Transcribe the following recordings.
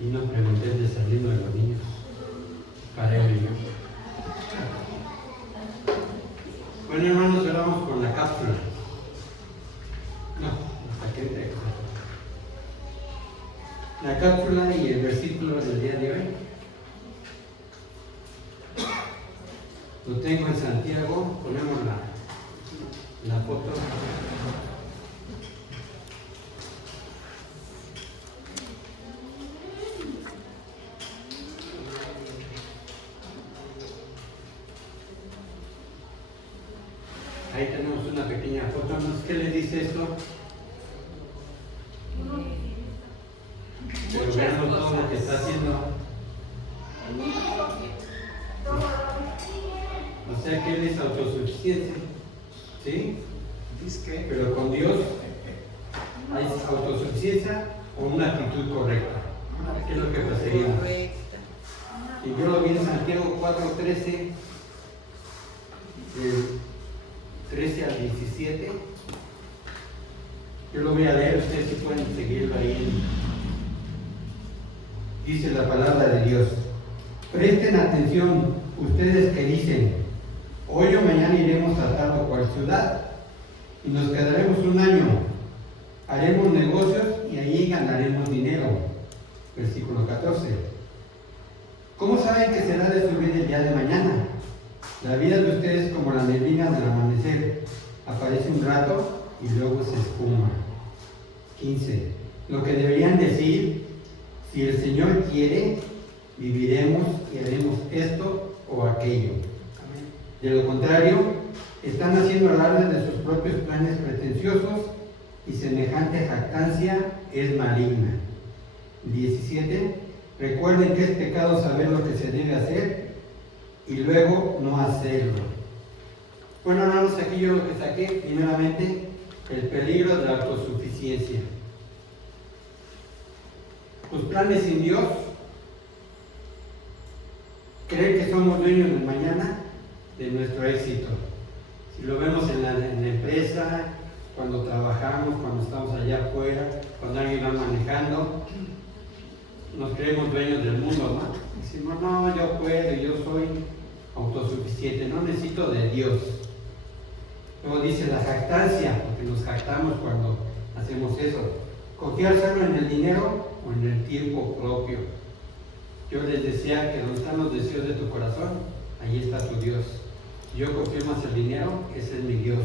Y no pregunté el desayuno de los niños, para él y yo. Bueno, hermanos, ahora vamos con la cápsula. No, hasta que entre. La cápsula y el versículo del día de hoy. Lo tengo en Santiago, ponemos la foto. Ahí tenemos una pequeña foto. ¿Qué le dice esto? Pero veamos todo lo que está haciendo. O sea que él es autosuficiente. ¿Sí? Pero con Dios hay autosuficiencia o una actitud correcta. ¿Qué es lo que perseguimos? Y yo lo vi en Santiago 4:13, del 13 al 17. Yo lo voy a leer, ustedes sí pueden seguirlo ahí. Dice la palabra de Dios: presten atención, ustedes que dicen, hoy o mañana iremos a tal o cual ciudad y nos quedaremos un año, haremos negocios y allí ganaremos dinero. Versículo 14. ¿Cómo saben que será de su vida el día de mañana? La vida de ustedes es como la neblina del amanecer, aparece un rato y luego se espuma. 15. Lo que deberían decir: si el Señor quiere, viviremos y haremos esto o aquello. De lo contrario, están haciendo alarde de sus propios planes pretenciosos y semejante jactancia es maligna. 17. Recuerden que es pecado saber lo que se debe hacer y luego no hacerlo. Bueno, hermanos, aquí yo lo que saqué, primeramente, el peligro de la autosuficiencia. Los planes sin Dios, creer que somos dueños del mañana, de nuestro éxito. Si lo vemos en la empresa, cuando trabajamos, cuando estamos allá afuera, cuando alguien va manejando, nos creemos dueños del mundo, ¿no? Decimos, no, yo puedo, yo soy autosuficiente, no necesito de Dios. Luego dice la jactancia, porque nos jactamos cuando hacemos eso. Confiar solo en el dinero o en el tiempo propio. Yo les decía que donde están los deseos de tu corazón, ahí está tu Dios. Si yo confío más en el dinero, ese es mi Dios.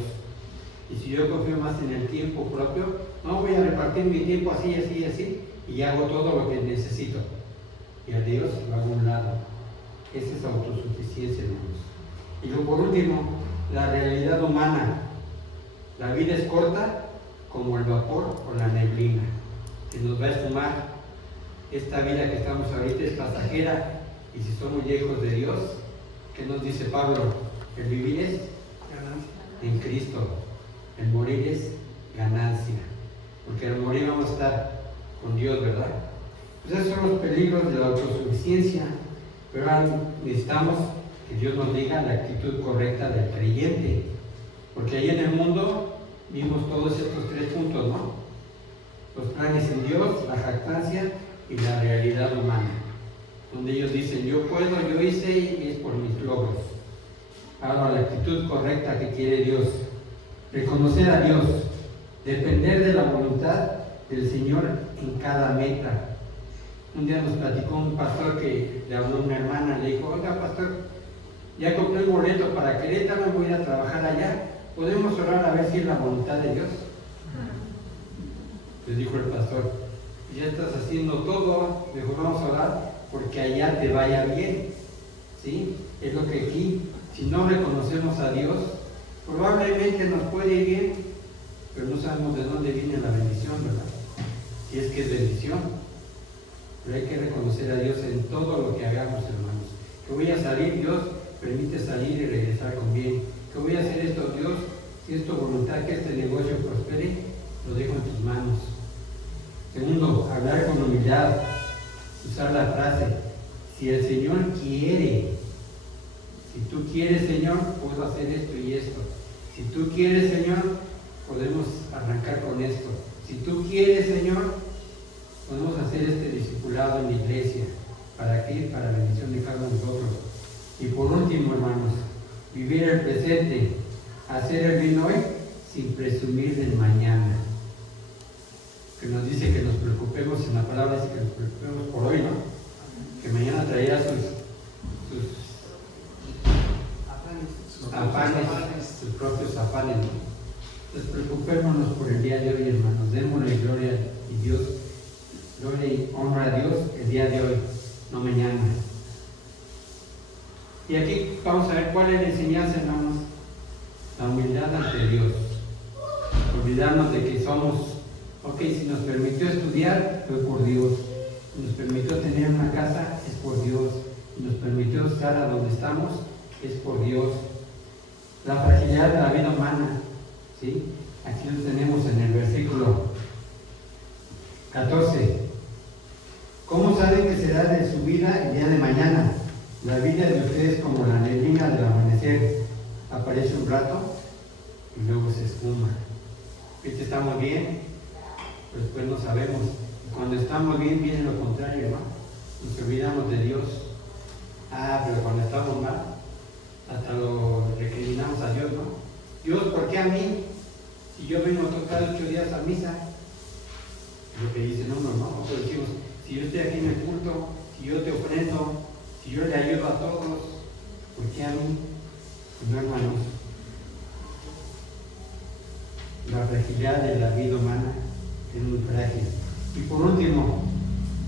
Y si yo confío más en el tiempo propio, no voy a repartir mi tiempo así, así, así, y hago todo lo que necesito. Y a Dios lo hago a un lado. Esa es autosuficiencia, hermanos. Y luego, por último, la realidad humana. La vida es corta como el vapor o la neblina, que nos va a esfumar. Esta vida que estamos ahorita es pasajera, y si somos hijos de Dios, ¿qué nos dice Pablo? El vivir es ganancia en Cristo, el morir es ganancia, porque al morir vamos a estar con Dios, ¿verdad? Pues esos son los peligros de la autosuficiencia, pero ahora necesitamos que Dios nos diga la actitud correcta del creyente, porque ahí en el mundo vimos todos estos tres puntos, ¿no? Los planes en Dios, la jactancia y la realidad humana, donde ellos dicen, yo puedo, yo hice y es por mis logros. Ahora la actitud correcta que quiere Dios: reconocer a Dios, depender de la voluntad del Señor en cada meta. Un día nos platicó un pastor que le habló a una hermana, le dijo, oiga pastor, ya compré un boleto para Querétaro, voy a ir a trabajar allá, ¿podemos orar a ver si es la voluntad de Dios? Le dijo el pastor, ya estás haciendo todo, mejor vamos a orar porque allá te vaya bien. ¿Sí? Es lo que aquí, si no reconocemos a Dios, probablemente nos puede ir bien, pero no sabemos de dónde viene la bendición, ¿verdad? Si es que es bendición. Pero hay que reconocer a Dios en todo lo que hagamos, hermanos. Que voy a salir, Dios permite salir y regresar con bien. Que voy a hacer esto, Dios, si es tu voluntad que este negocio prospere, lo dejo en tus manos. Segundo, hablar con humildad, usar la frase, si el Señor quiere, si tú quieres, Señor, puedo hacer esto y esto. Si tú quieres, Señor, podemos arrancar con esto. Si tú quieres, Señor, podemos hacer este discipulado en mi último, hermanos, vivir el presente, hacer el bien hoy sin presumir del mañana. Que nos dice que nos preocupemos, en la palabra dice que nos preocupemos por hoy, ¿no? Que mañana traerá sus afanes, sus propios afanes, ¿no? Entonces preocupémonos por el día de hoy, hermanos. Démosle gloria a Dios, gloria y honra a Dios el día de hoy, no mañana. Y aquí vamos a ver cuál es la enseñanza, hermanos. La humildad ante Dios. Olvidarnos de que somos, si nos permitió estudiar, fue por Dios. Si nos permitió tener una casa, es por Dios. Si nos permitió estar a donde estamos, es por Dios. La fragilidad de la vida humana, ¿sí? Aquí lo tenemos en el versículo 14. ¿Cómo saben que será de su vida el día de mañana? La vida de ustedes como la neblina del amanecer. Aparece un rato y luego se esfuma. ¿Viste? Estamos bien, pero después no sabemos. Cuando estamos bien, viene lo contrario, ¿no? Nos olvidamos de Dios. Pero cuando estamos mal, hasta lo recriminamos a Dios, ¿no? Dios, ¿por qué a mí? Si yo vengo a tocar 8 días a misa. Lo que dice, no, nosotros decimos, si yo estoy aquí en el culto, si yo te ofrendo, si yo le ayudo a todos, ¿por qué a mí? No, hermanos. La fragilidad de la vida humana es muy frágil. Y por último,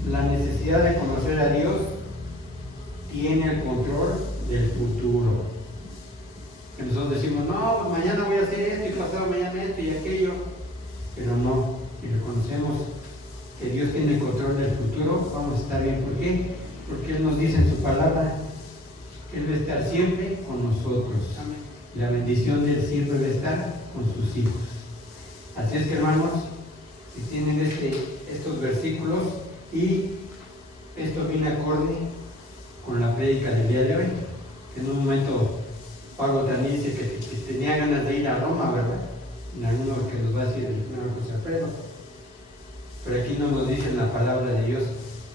la necesidad de conocer a Dios tiene el control del futuro. Que nosotros decimos, no, pues mañana voy a hacer esto y pasado mañana esto y aquello. Pero no, si reconocemos que Dios tiene el control del futuro, vamos a estar bien. ¿Por qué? Porque Él nos dice en su palabra que Él va a estar siempre con nosotros. La bendición de Él siempre va a estar con sus hijos. Así es que, hermanos, si tienen estos versículos, y esto viene acorde con la prédica del día de hoy, que en un momento Pablo también dice que tenía ganas de ir a Roma, ¿verdad? En alguno que nos va a decir el hermano José Alfredo. Pero aquí no nos dice en la palabra de Dios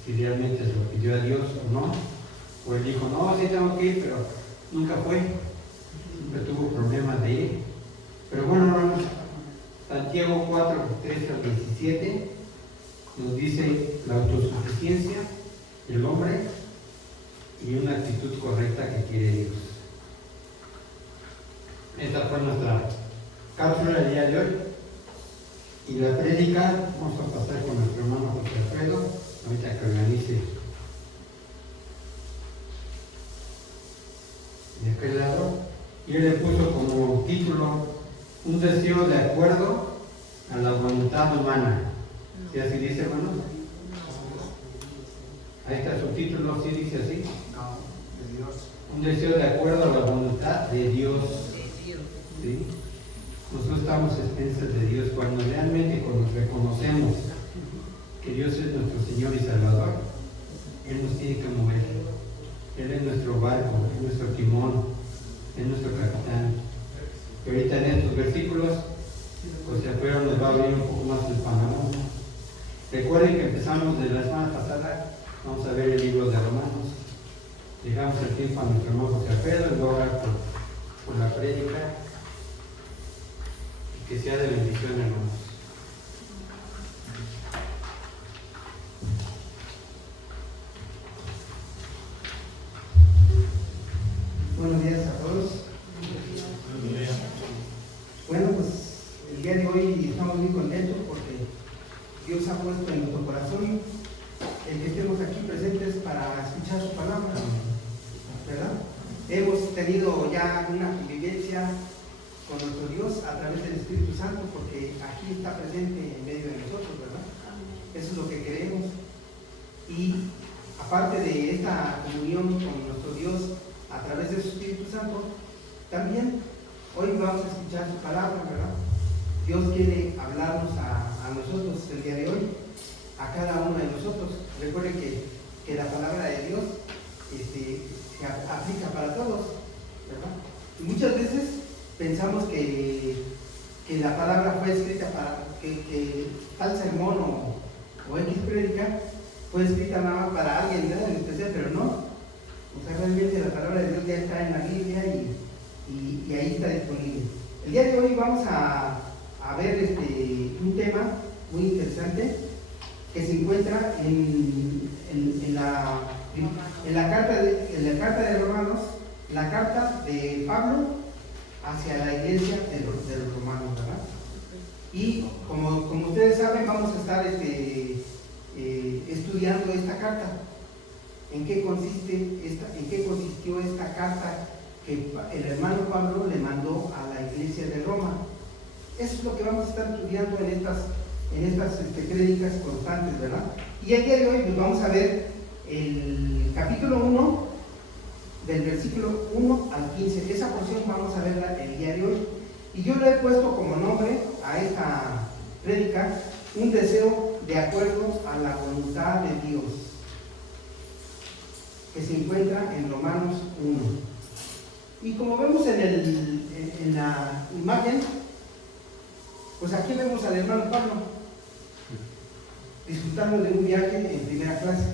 si realmente se lo pidió a Dios o no. O él dijo, no, sí tengo que ir, pero nunca fue. Siempre tuvo problemas de ir. Pero bueno, hermanos, Santiago 4, 13 al 17 nos dice la autosuficiencia del hombre y una actitud correcta que quiere Dios. Esta fue nuestra cápsula del día de hoy. Y la prédica, vamos a pasar con nuestro hermano José Alfredo, ahorita que organice de aquel lado. Y él le puso como título un deseo de acuerdo a la voluntad humana. ¿Sí así dice, hermano? Ahí está su título, ¿sí dice así? No, de Dios. Un deseo de acuerdo a la voluntad de Dios. ¿Sí? Nosotros estamos a expensas de Dios cuando realmente reconocemos que Dios es nuestro Señor y Salvador. Él nos tiene que mover. Él es nuestro barco, es nuestro timón, es nuestro capitán. Y ahorita en estos versículos, José Alfredo nos va a abrir un poco más el panorama. Recuerden que empezamos de la semana pasada, vamos a ver el libro de Romanos. Dejamos el tiempo a nuestro hermano José Alfredo y luego ahora por la prédica. Que sea de bendición, hermanos. Buenos días a todos. Bueno, pues el día de hoy estamos muy contentos porque Dios ha puesto en nuestro corazón el que estemos aquí presentes para escuchar su palabra, ¿verdad? Hemos tenido ya una convivencia con nuestro Dios a través del Espíritu Santo, porque aquí está presente en medio de nosotros, ¿verdad? Eso es lo que queremos. Y aparte de esta comunión con nuestro Dios a través de su Espíritu Santo, también hoy vamos a escuchar su palabra, ¿verdad? Dios quiere hablarnos a nosotros el día de hoy, a cada uno de nosotros. Recuerden que la palabra de Dios se aplica para todos, ¿verdad? Y muchas veces pensamos que la palabra fue escrita para que tal sermón o X prédica fue escrita nada más para alguien, ¿verdad? En especial, pero no. O sea, realmente la palabra de Dios ya está en la Biblia y ahí está disponible. El día de hoy vamos a ver un tema muy interesante que se encuentra en la carta de Romanos, la carta de Pablo hacia la iglesia de los romanos, ¿verdad? Y como ustedes saben, vamos a estar estudiando esta carta. ¿En qué consistió esta carta que el hermano Pablo le mandó a la iglesia de Roma? Eso es lo que vamos a estar estudiando en estas prédicas constantes, ¿verdad? Y el día de hoy pues vamos a ver el capítulo 1, del versículo 1 al 15. Esa porción vamos a verla el día de hoy. Y yo le he puesto como nombre a esta prédica, un deseo de acuerdo a la voluntad de Dios, que se encuentra en Romanos 1. Y como vemos en la imagen, pues aquí vemos al hermano Pablo disfrutando de un viaje en primera clase,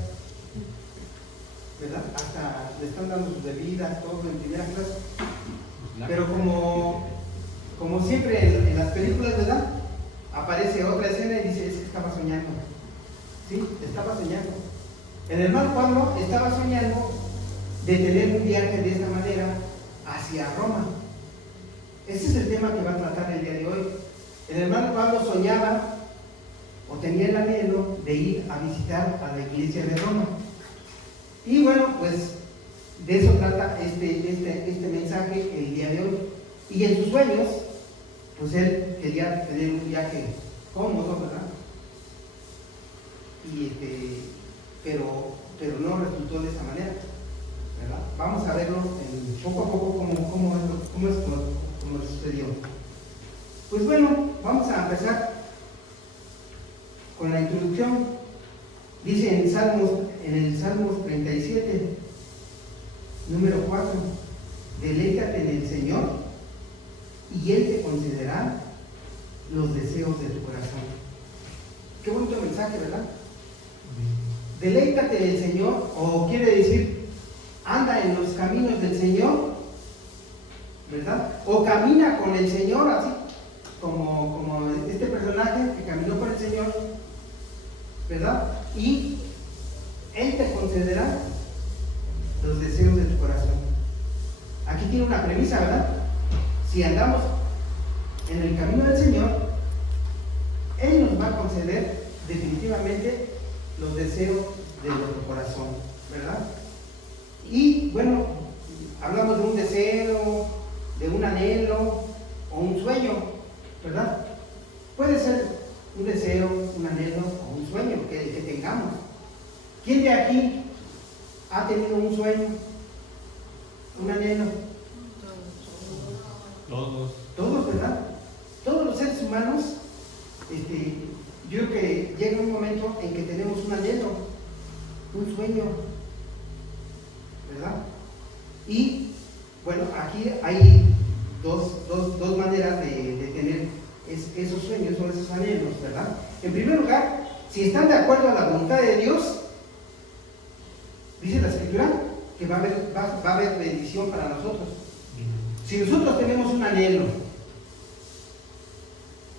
¿verdad? Hasta le están dando sus bebidas, todo en primera clase. Pero como siempre en las películas, ¿verdad? Aparece otra escena y dice, es que estaba soñando. Sí, estaba soñando. El hermano Pablo estaba soñando de tener un viaje de esta manera hacia Roma. Ese es el tema que va a tratar el día de hoy. El hermano Pablo soñaba o tenía el anhelo de ir a visitar a la iglesia de Roma. Y bueno, pues de eso trata este mensaje el día de hoy. Y en sus sueños, pues él quería tener un viaje cómodo, ¿verdad? Pero no resultó de esa manera, ¿verdad? Vamos a verlo poco a poco cómo sucedió. Pues bueno, vamos a empezar con la introducción. Dice en el Salmos 37, número 4, deleítate en el Señor y Él te concederá los deseos de tu corazón. Qué bonito mensaje, ¿verdad? Deleítate en el Señor, o quiere decir, anda en los caminos del Señor, ¿verdad? O camina con el Señor, así como este personaje que caminó con el Señor, ¿verdad? Y Él te concederá los deseos de tu corazón. Aquí tiene una premisa, ¿verdad? Si andamos en el camino del Señor, Él nos va a conceder definitivamente los deseos de nuestro corazón, ¿verdad? Y bueno, hablamos de un deseo, de un anhelo o un sueño, ¿verdad? Puede ser un deseo, un anhelo o un sueño que tengamos. ¿Quién de aquí ha tenido un sueño, un anhelo? Todos, ¿verdad? Todos los seres humanos, yo creo que llega un momento en que tenemos un anhelo, un sueño, ¿verdad? Y bueno, aquí hay dos maneras de tener esos sueños o esos anhelos, ¿verdad? En primer lugar, si están de acuerdo a la voluntad de Dios, dice la Escritura que va a haber bendición para nosotros. Si nosotros tenemos un anhelo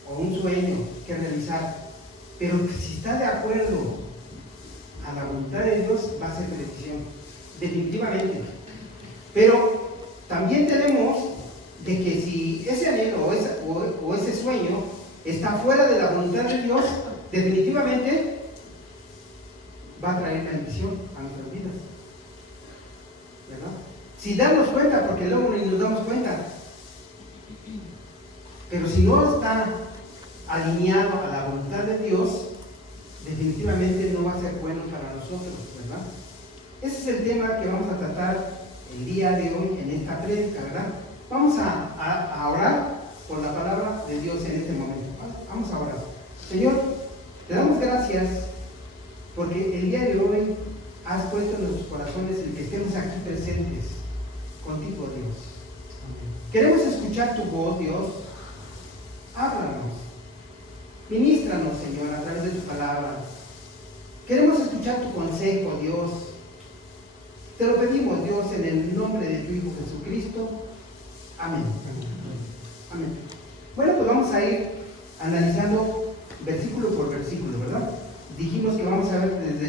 o un sueño que realizar, pero que si está de acuerdo a la voluntad de Dios, va a ser bendición, definitivamente. Pero también tenemos de que si ese anhelo o ese sueño está fuera de la voluntad de Dios, definitivamente va a traer bendición a nuestras vidas, ¿verdad? Sin darnos cuenta, porque luego ni nos damos cuenta. Pero si no está alineado a la voluntad de Dios, definitivamente no va a ser bueno para nosotros, ¿verdad? Ese es el tema que vamos a tratar el día de hoy en esta prédica, ¿verdad? Vamos a orar por la palabra de Dios en este momento. Vamos a orar. Señor, te damos gracias porque el día de hoy has puesto en nuestros corazones el que estemos aquí presentes contigo, Dios. Queremos escuchar tu voz, Dios. Háblanos. Ministranos, Señor, a través de tu palabra. Queremos escuchar tu consejo, Dios. Te lo pedimos, Dios, en el nombre de tu Hijo Jesucristo. Amén. Amén. Bueno, pues vamos a ir analizando versículo por versículo, ¿verdad? Dijimos que vamos a ver desde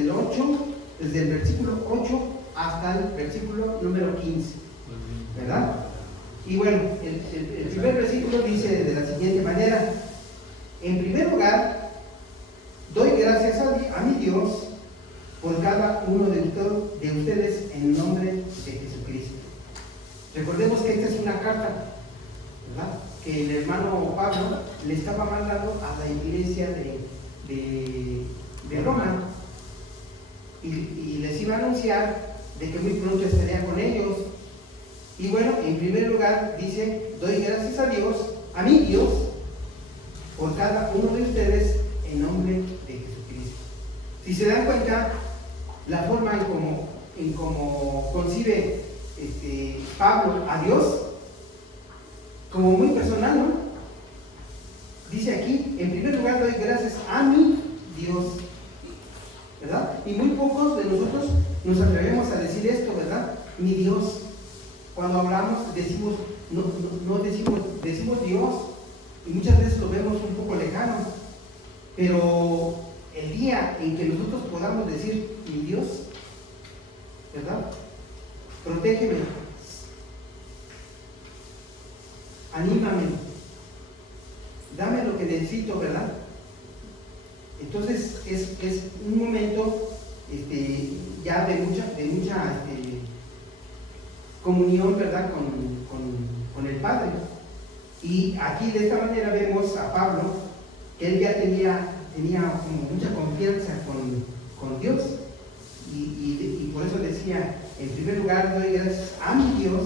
el versículo 8 hasta el versículo número 15, ¿verdad? Y bueno, el primer versículo dice de la siguiente manera: en primer lugar, doy gracias a mi Dios por cada uno de ustedes en nombre de Jesucristo. Recordemos que esta es una carta, ¿verdad?, que el hermano Pablo le estaba mandando a la iglesia de Roma, y les iba a anunciar de que muy pronto estaría con ellos. Y bueno, en primer lugar dice: doy gracias a mi Dios, por cada uno de ustedes en nombre de Jesucristo. Si se dan cuenta, la forma en cómo concibe Pablo a Dios, como muy personal, ¿no? Dice aquí: en primer lugar doy gracias a mi Dios, ¿verdad? Y muy pocos de nosotros nos atrevemos a decir esto, ¿verdad? Mi Dios. Cuando hablamos decimos Dios, y muchas veces lo vemos un poco lejano, pero el día en que nosotros podamos decir mi Dios, ¿verdad? Protégeme, anímame, dame lo que necesito, ¿verdad? Entonces es un momento ya de mucha comunión, ¿verdad?, con el Padre. Y aquí de esta manera vemos a Pablo que él ya tenía como mucha confianza con Dios, y por eso decía: en primer lugar doy gracias a mi Dios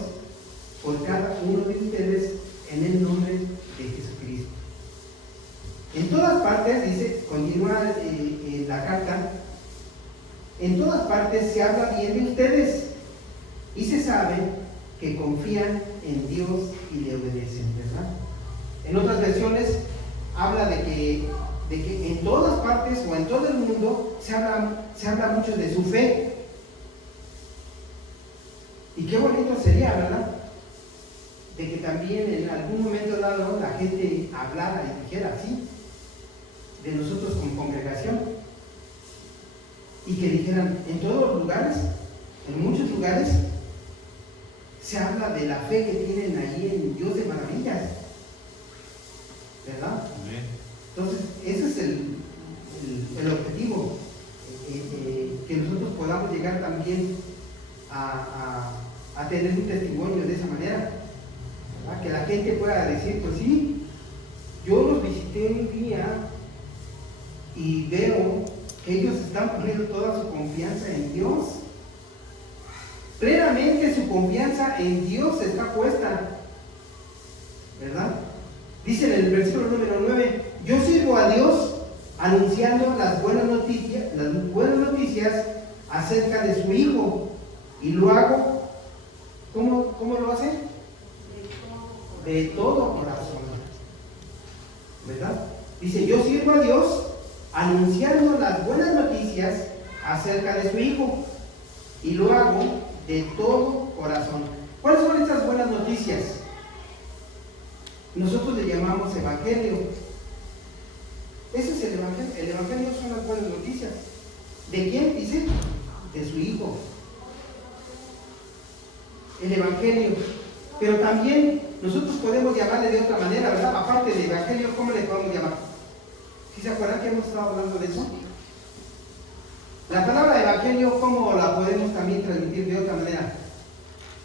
por cada uno de ustedes en el nombre de Jesucristo. En todas partes, dice, continúa la carta, en todas partes se habla bien de ustedes y se sabe que confían en Dios y le obedecen, ¿verdad? En otras versiones habla de que en todas partes o en todo el mundo se habla mucho de su fe. Y qué bonito sería, ¿verdad?, de que también en algún momento dado la gente hablara y dijera así de nosotros como congregación, y que dijeran: en todos los lugares, en muchos lugares, se habla de la fe que tienen allí en Dios de maravillas, ¿verdad? Amén. Entonces, ese es el objetivo, que nosotros podamos llegar también a tener un testimonio de esa manera, ¿verdad? Que la gente pueda decir: pues sí, yo los visité un día y veo que ellos están poniendo toda su confianza en Dios. Plenamente su confianza en Dios está puesta, ¿verdad? Dice en el versículo número 9: yo sirvo a Dios anunciando las buenas noticias acerca de su Hijo, y lo hago, ¿cómo lo hace? De todo corazón, ¿verdad? Dice: yo sirvo a Dios anunciando las buenas noticias acerca de su Hijo, y lo hago de todo corazón. ¿Cuáles son estas buenas noticias? Nosotros le llamamos evangelio. Ese es el evangelio. El evangelio son las buenas noticias. ¿De quién? Dice: de su Hijo. El evangelio. Pero también nosotros podemos llamarle de otra manera, ¿verdad? Aparte del evangelio, ¿cómo le podemos llamar? ¿Sí se acuerdan que hemos estado hablando de eso? La palabra evangelio, ¿cómo la podemos también transmitir de otra manera?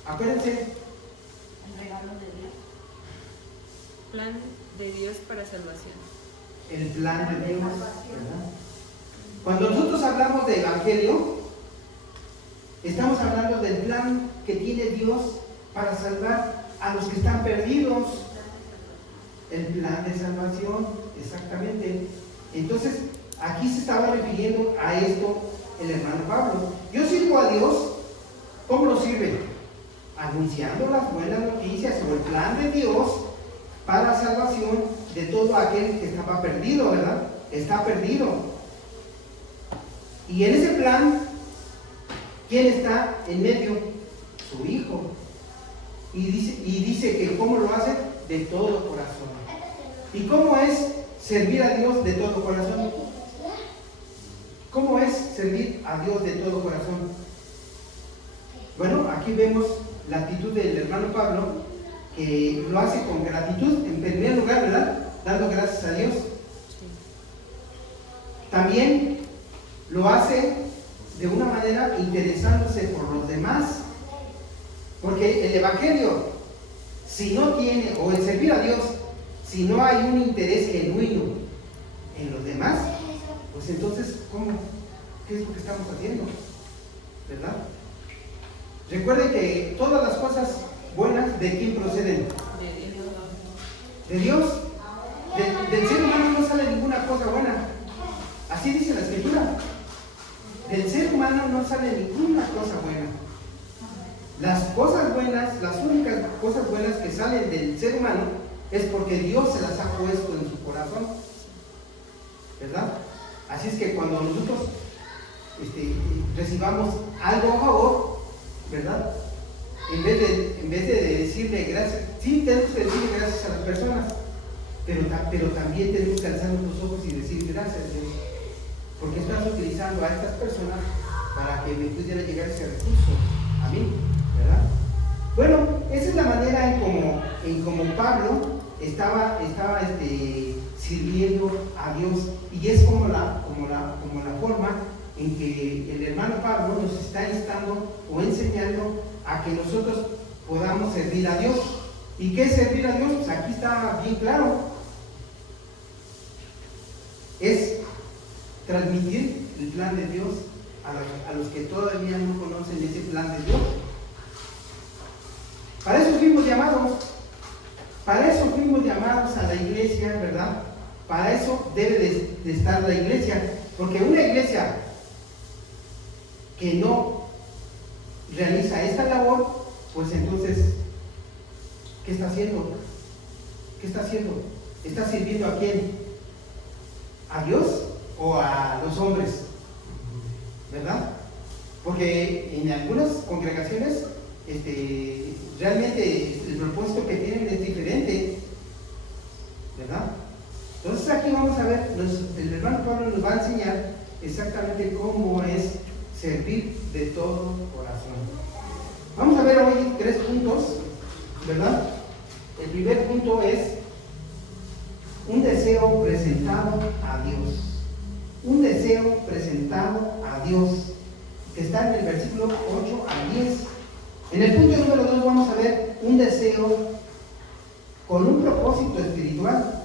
Acuérdense. El regalo de Dios. Plan de Dios para salvación. El plan de Dios, ¿verdad? Cuando nosotros hablamos de evangelio, estamos hablando del plan que tiene Dios para salvar a los que están perdidos. El plan de salvación, exactamente. Entonces, aquí se estaba refiriendo a esto el hermano Pablo. Yo sirvo a Dios, ¿cómo lo sirve? Anunciando las buenas noticias o el plan de Dios para la salvación de todo aquel que estaba perdido, ¿verdad? Está perdido. Y en ese plan, ¿quién está en medio? Su Hijo. Y dice que ¿cómo lo hace? De todo corazón. ¿Y cómo es servir a Dios de todo corazón? ¿Cómo es servir a Dios de todo corazón? Bueno, aquí vemos la actitud del hermano Pablo, que lo hace con gratitud, en primer lugar, ¿verdad? Dando gracias a Dios. También lo hace de una manera interesándose por los demás, porque el Evangelio, si no tiene, o el servir a Dios, si no hay un interés genuino en los demás, pues entonces, ¿cómo? ¿Qué es lo que estamos haciendo? ¿Verdad? Recuerden que todas las cosas buenas, ¿de quién proceden? De Dios. Del ser humano no sale ninguna cosa buena. Así dice la Escritura. Del ser humano no sale ninguna cosa buena. Las cosas buenas, las únicas cosas buenas que salen del ser humano es porque Dios se las ha puesto en su corazón. ¿Verdad? Así es que cuando nosotros recibamos algo a favor, ¿verdad? En vez de decirle gracias, sí tenemos que decirle gracias a las personas, pero también tenemos que alzar nuestros ojos y decir gracias, Dios, porque estás utilizando a estas personas para que me pudiera llegar ese recurso a mí, ¿verdad? Bueno, esa es la manera en como Pablo estaba sirviendo a Dios, y es como la forma en que el hermano Pablo nos está instando o enseñando a que nosotros podamos servir a Dios. ¿Y qué es servir a Dios? Pues aquí está bien claro. Es transmitir el plan de Dios a los que todavía no conocen ese plan de Dios. Para eso fuimos llamados a la iglesia, ¿verdad? Para eso debe de estar la iglesia, porque una iglesia que no realiza esta labor, pues entonces, ¿qué está haciendo? ¿Qué está haciendo? ¿Está sirviendo a quién? ¿A Dios o a los hombres? ¿Verdad? Porque en algunas congregaciones realmente el propósito que tienen es diferente, ¿verdad? Entonces aquí vamos a ver, el hermano Pablo nos va a enseñar exactamente cómo es servir de todo corazón. Vamos a ver hoy 3 puntos, ¿verdad? El primer punto es un deseo presentado a Dios. Un deseo presentado a Dios, que está en el versículo 8 al 10. En el punto número 2 vamos a ver un deseo con un propósito espiritual,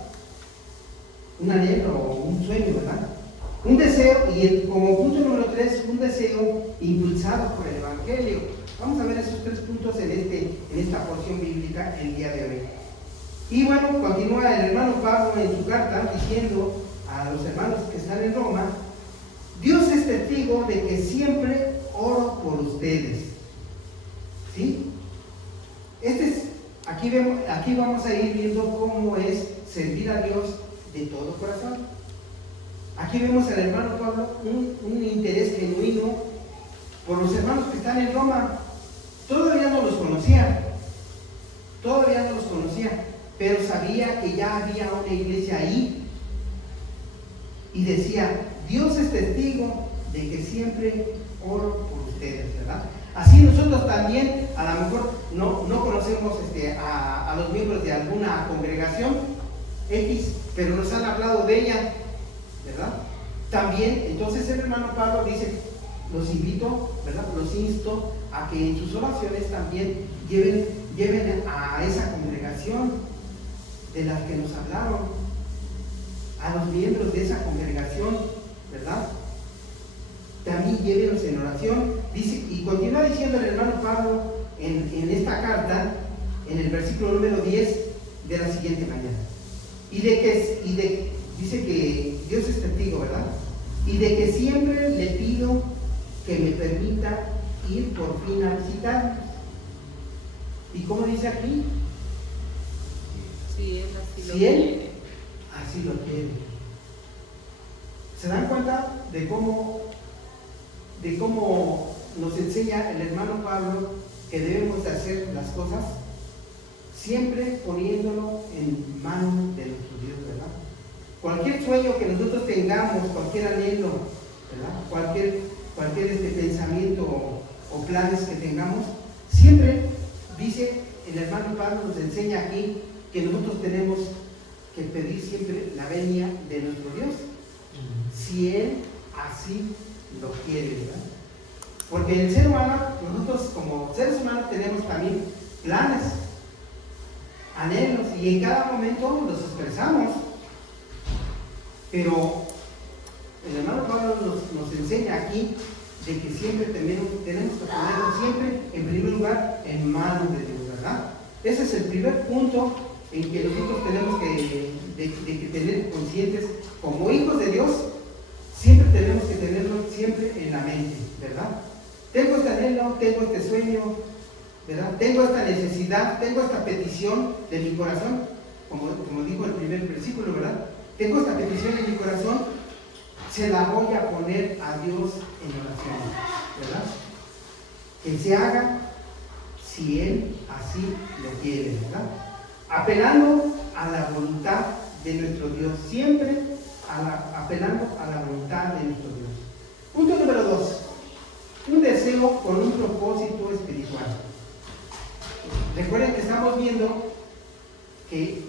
un anhelo o un sueño, ¿verdad? Un deseo, y como punto número 3, un deseo impulsado por el Evangelio. Vamos a ver esos 3 puntos en esta porción bíblica el día de hoy. Y bueno, continúa el hermano Pablo en su carta diciendo a los hermanos que están en Roma: Dios es testigo de que siempre oro por ustedes. ¿Sí? Aquí vamos a ir viendo cómo es servir a Dios de todo corazón. Aquí vemos al hermano Pablo un interés genuino por los hermanos que están en Roma. Todavía no los conocía, pero sabía que ya había una iglesia ahí, y decía: Dios es testigo de que siempre oro por ustedes, ¿verdad? Así nosotros también, a lo mejor no conocemos a los miembros de alguna congregación X, pero nos han hablado de ella, ¿verdad? También, entonces el hermano Pablo dice: los invito, ¿verdad? Los insto a que en sus oraciones también lleven a esa congregación de las que nos hablaron, a los miembros de esa congregación, ¿verdad? También llévenlos en oración. Dice, y continúa diciendo el hermano Pablo en esta carta, en el versículo número 10, de la siguiente manera: dice que Dios es testigo, ¿verdad? Y de que siempre le pido que me permita ir por fin a visitarlos. ¿Y cómo dice aquí? Si él así lo Si él quiere. así lo quiere. ¿Se dan cuenta de cómo nos enseña el hermano Pablo que debemos de hacer las cosas siempre poniéndolo en manos de nuestro Dios, ¿verdad? Cualquier sueño que nosotros tengamos, cualquier anhelo, ¿verdad? Cualquier pensamiento o planes que tengamos, siempre dice el hermano Pablo, nos enseña aquí que nosotros tenemos que pedir siempre la venia de nuestro Dios, si Él así lo quiere, ¿verdad? Porque el ser humano, nosotros como seres humanos tenemos también planes, anhelos, y en cada momento los expresamos. Pero el hermano Pablo nos enseña aquí de que siempre tenemos que ponerlo siempre en primer lugar en manos de Dios, ¿verdad? Ese es el primer punto en que nosotros tenemos que tener conscientes como hijos de Dios. Siempre tenemos que tenerlo siempre en la mente, ¿verdad? Tengo este anhelo, tengo este sueño, ¿verdad? Tengo esta necesidad, tengo esta petición de mi corazón, como dijo el primer versículo, ¿verdad? Tengo esta petición en mi corazón, se la voy a poner a Dios en oración, ¿verdad? Que se haga si Él así lo quiere, ¿verdad? Apelando a la voluntad de nuestro Dios, siempre apelando a la voluntad de nuestro Dios. Punto número 2, un deseo con un propósito espiritual. Recuerden que estamos viendo que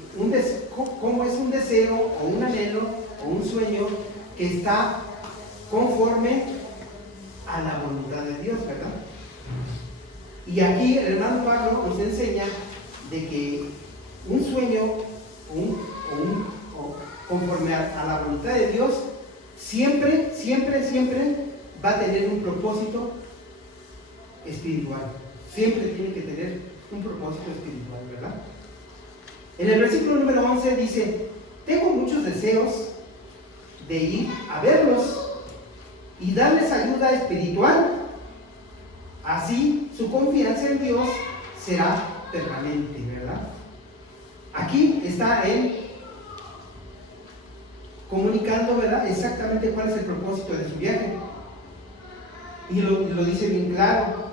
cómo es un deseo o un anhelo o un sueño que está conforme a la voluntad de Dios, ¿verdad? Y aquí el hermano Pablo nos enseña de que un sueño conforme a la voluntad de Dios siempre va a tener un propósito espiritual. Siempre tiene que tener un propósito espiritual, ¿verdad? En el versículo número 11 dice: tengo muchos deseos de ir a verlos y darles ayuda espiritual, así su confianza en Dios será permanente, ¿verdad? Aquí está él comunicando, ¿verdad?, exactamente cuál es el propósito de su viaje, y lo dice bien claro: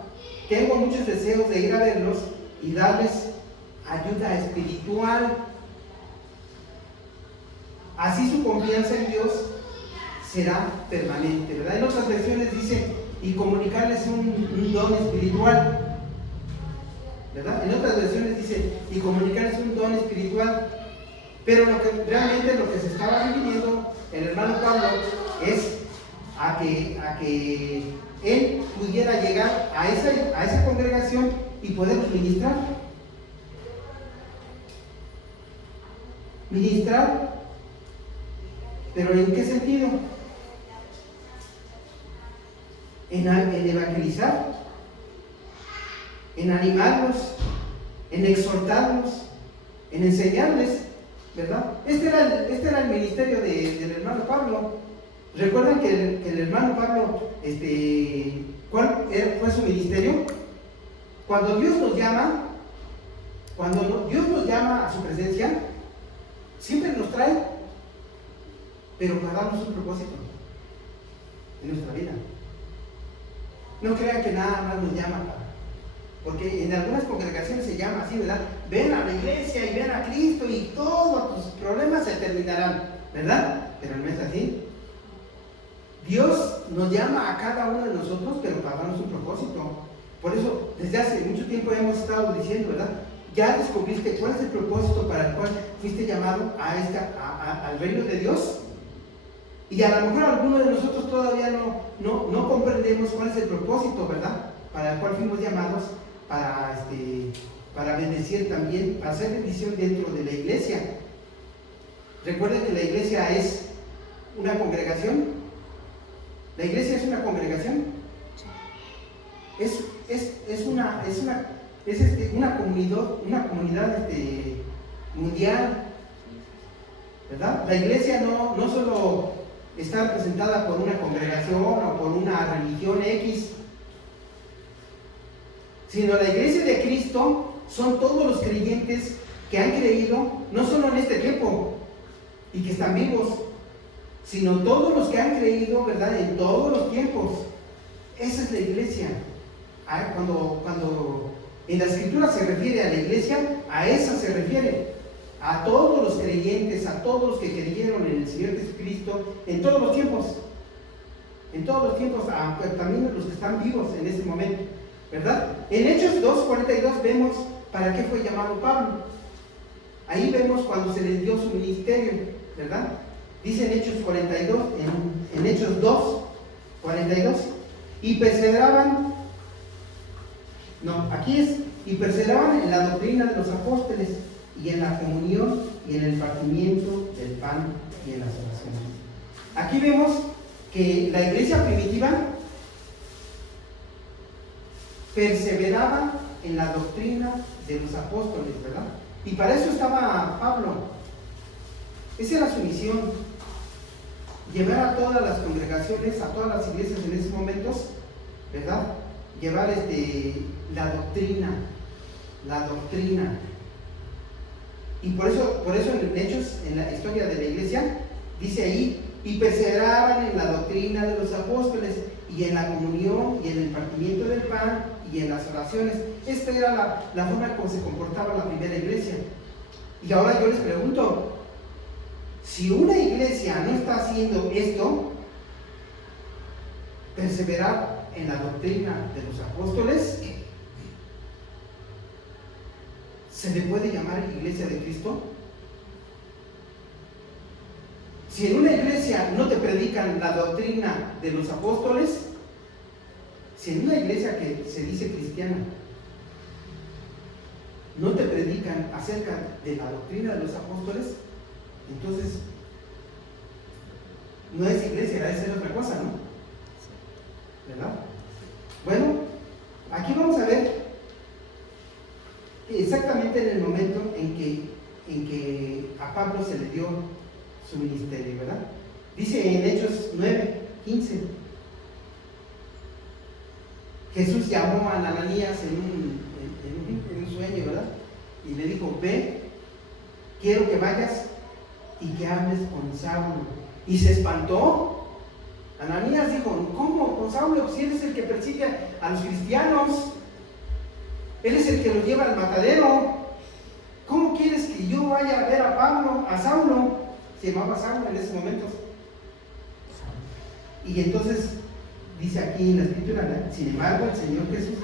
tengo muchos deseos de ir a verlos y darles ayuda espiritual, así su confianza en Dios será permanente, ¿verdad? En otras versiones dice: y comunicarles un don espiritual, ¿verdad? En otras versiones dice: y comunicarles un don espiritual. Pero realmente lo que se estaba refiriendo el hermano Pablo es a que él pudiera llegar a esa congregación y poder ministrar. ¿Pero en qué sentido? En evangelizar, en animarlos, en exhortarlos, en enseñarles, ¿verdad? Este era el ministerio del hermano Pablo. ¿Recuerdan que el hermano Pablo, cuál fue su ministerio? Cuando Dios nos llama a su presencia, siempre nos trae, pero para darnos un propósito en nuestra vida. No crean que nada más nos llama porque en algunas congregaciones se llama así, ¿verdad? Ven a la iglesia y ven a Cristo y todos tus problemas se terminarán, ¿verdad? Pero no es así. Dios nos llama a cada uno de nosotros, pero para darnos un propósito. Por eso, desde hace mucho tiempo hemos estado diciendo, ¿verdad? Ya descubriste cuál es el propósito para el cual fuiste llamado al reino de Dios. Y a lo mejor algunos de nosotros todavía no comprendemos cuál es el propósito, ¿verdad?, para el cual fuimos llamados para bendecir también, para hacer bendición dentro de la iglesia. Recuerden que la iglesia es una congregación. La iglesia es una congregación. Es una comunidad mundial, ¿verdad? La iglesia no solo está representada por una congregación o por una religión X, sino la iglesia de Cristo son todos los creyentes que han creído, no solo en este tiempo y que están vivos, sino todos los que han creído, ¿verdad?, en todos los tiempos. Esa es la iglesia. Cuando en la escritura se refiere a la iglesia, a esa se refiere. A todos los creyentes, a todos los que creyeron en el Señor Jesucristo, en todos los tiempos. En todos los tiempos, también los que están vivos en ese momento, ¿verdad? En Hechos 2:42 vemos para qué fue llamado Pablo. Ahí vemos cuando se les dio su ministerio, ¿verdad? Dice en Hechos 42, en Hechos 2:42, y perseveraban en la doctrina de los apóstoles, y en la comunión, y en el partimiento del pan, y en las oraciones. Aquí vemos que la iglesia primitiva perseveraba en la doctrina de los apóstoles, ¿verdad? Y para eso estaba Pablo. Esa era su misión: llevar a todas las congregaciones, a todas las iglesias en esos momentos, ¿verdad? Llevar la doctrina. Y por eso en Hechos, en la historia de la iglesia, dice ahí, y perseveraban en la doctrina de los apóstoles, y en la comunión, y en el partimiento del pan, y en las oraciones. Esta era la forma como se comportaba la primera iglesia. Y ahora yo les pregunto, si una iglesia no está haciendo esto, perseverar en la doctrina de los apóstoles, ¿se le puede llamar iglesia de Cristo? Si en una iglesia no te predican la doctrina de los apóstoles, si en una iglesia que se dice cristiana no te predican acerca de la doctrina de los apóstoles, entonces no es iglesia, debe ser otra cosa, ¿no? ¿Verdad? Bueno, aquí vamos a ver exactamente en el momento en que a Pablo se le dio su ministerio, ¿verdad? Dice en Hechos 9:15, Jesús llamó a Ananías en un sueño, ¿verdad? Y le dijo: ve, quiero que vayas y que hables con Saulo. Y se espantó. Ananías dijo: ¿cómo con Saulo? Si él es el que persigue a los cristianos, él es el que los lleva al matadero. ¿Cómo quieres que yo vaya a ver a Saulo? Se llamaba Saulo en esos momentos. Y entonces dice aquí en la escritura, ¿no? Sin embargo, el Señor Jesús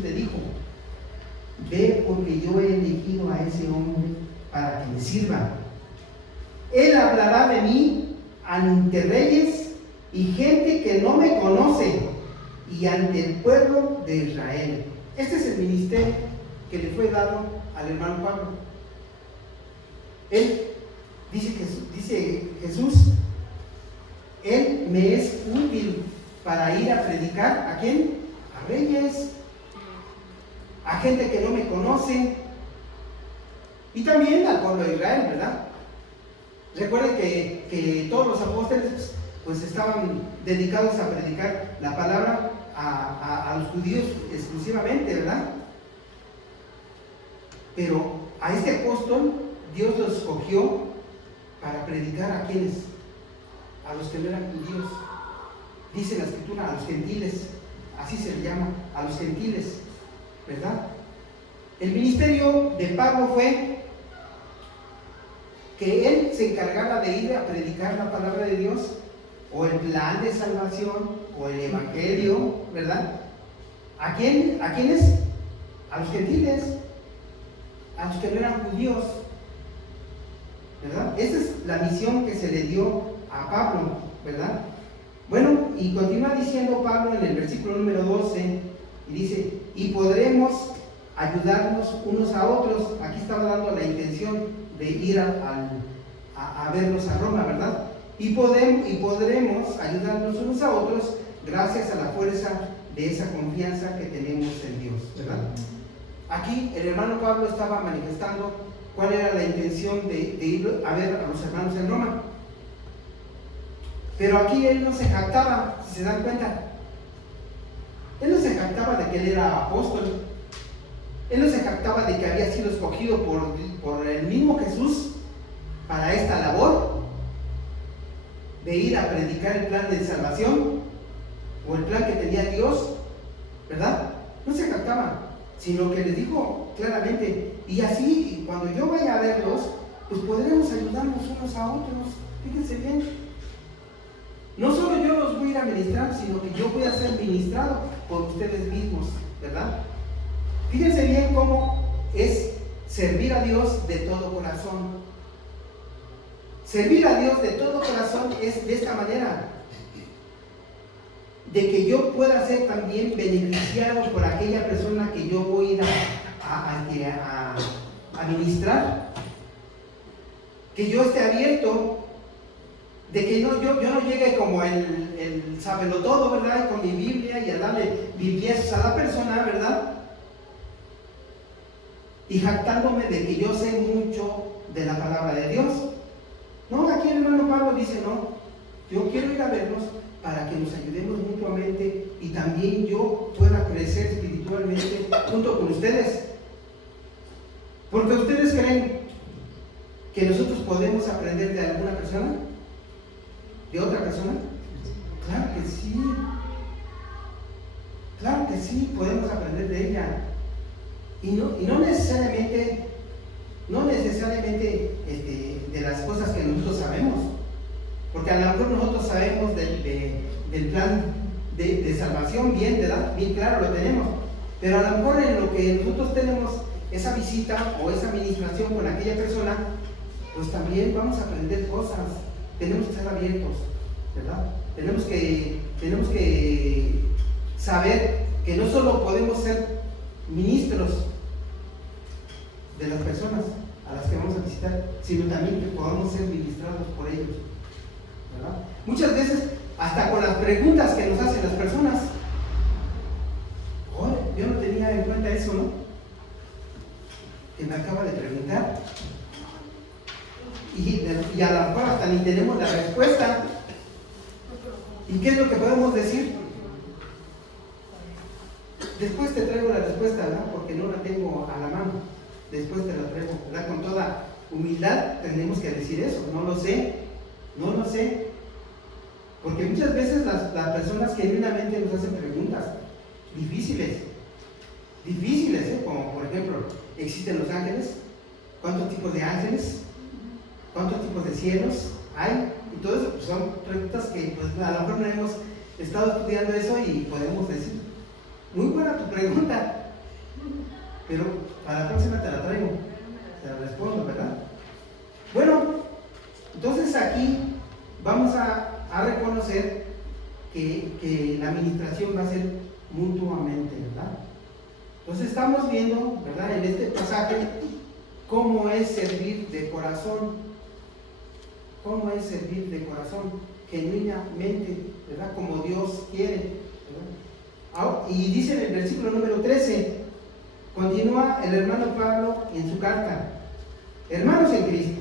le dijo: ve, porque yo he elegido a ese hombre para que me sirva. Él hablará de mí ante reyes y gente que no me conoce, y ante el pueblo de Israel. Este es el ministerio que le fue dado al hermano Pablo. Él dice Jesús: él me es útil para ir a predicar. ¿A quién? A reyes, a gente que no me conoce, y también al pueblo de Israel, ¿verdad? Recuerden que todos los apóstoles pues estaban dedicados a predicar la palabra a los judíos exclusivamente, ¿verdad? Pero a este apóstol Dios lo escogió para predicar ¿a quiénes? A los que no eran judíos. Dice la escritura: a los gentiles, así se le llama, a los gentiles, ¿verdad? El ministerio de Pablo fue que él se encargara de ir a predicar la palabra de Dios, o el plan de salvación, o el evangelio, ¿verdad? ¿A quiénes? A los gentiles, a los que no eran judíos, ¿verdad? Esa es la misión que se le dio a Pablo, ¿verdad? Bueno, y continúa diciendo Pablo en el versículo número 12, y dice: y podremos ayudarnos unos a otros. Aquí estaba dando la intención de ir a verlos a Roma, ¿verdad? Y podremos ayudarnos unos a otros gracias a la fuerza de esa confianza que tenemos en Dios, ¿verdad? Aquí el hermano Pablo estaba manifestando cuál era la intención de ir a ver a los hermanos en Roma. Pero aquí él no se jactaba, si se dan cuenta. Él no se jactaba de que él era apóstol. Él no se jactaba de que había sido escogido por el mismo Jesús para esta labor de ir a predicar el plan de salvación. o el plan que tenía Dios, ¿verdad? No se jactaban, sino que les dijo claramente, y así cuando yo vaya a verlos, pues podremos ayudarnos unos a otros. Fíjense bien, no solo yo los voy a ir a ministrar, sino que yo voy a ser ministrado por ustedes mismos, ¿verdad? Fíjense bien cómo es servir a Dios de todo corazón. Servir a Dios de todo corazón es de esta manera, de que yo pueda ser también beneficiado por aquella persona que yo voy a ir a ministrar, que yo esté abierto, de que yo no llegue como el sábelo todo, ¿verdad? Y con mi Biblia y a darle bibliazos a la persona, ¿verdad? Y jactándome de que yo sé mucho de la palabra de Dios. No, aquí el hermano Pablo dice, no, yo quiero ir a verlos para que nos ayudemos mutuamente y también yo pueda crecer espiritualmente junto con ustedes. Porque ustedes creen que nosotros podemos aprender de alguna persona, de otra persona. Claro que sí, podemos aprender de ella. Y no necesariamente de las cosas que nosotros sabemos, porque a lo mejor nosotros sabemos del plan de salvación bien, ¿verdad? Bien claro lo tenemos, pero a lo mejor en lo que nosotros tenemos esa visita o esa administración con aquella persona, pues también vamos a aprender cosas. Tenemos que estar abiertos, ¿verdad? Tenemos que saber que no solo podemos ser ministros de las personas a las que vamos a visitar, sino también que podamos ser ministrados por ellos, ¿verdad? Muchas veces, hasta con las preguntas que nos hacen las personas, yo no tenía en cuenta eso, ¿no? Que me acaba de preguntar, y a lo mejor hasta ni tenemos la respuesta. ¿Y qué es lo que podemos decir? Después te traigo la respuesta, ¿verdad? Porque no la tengo a la mano. Después te la traigo, ¿verdad? Con toda humildad tenemos que decir eso. No lo sé. Porque muchas veces las personas genuinamente nos hacen preguntas difíciles, como por ejemplo, ¿existen los ángeles? ¿Cuántos tipos de ángeles? ¿Cuántos tipos de cielos hay? Y todo eso pues, son preguntas que pues, a lo mejor no hemos estado estudiando eso y podemos decir, muy buena tu pregunta, pero para la próxima te la traigo, te la respondo, ¿verdad? Bueno, entonces aquí vamos a reconocer que la administración va a ser mutuamente, ¿verdad? Entonces estamos viendo, ¿verdad? En este pasaje, cómo es servir de corazón. Cómo es servir de corazón, genuinamente, ¿verdad? Como Dios quiere, ¿verdad? Y dice en el versículo número 13, continúa el hermano Pablo en su carta: hermanos en Cristo,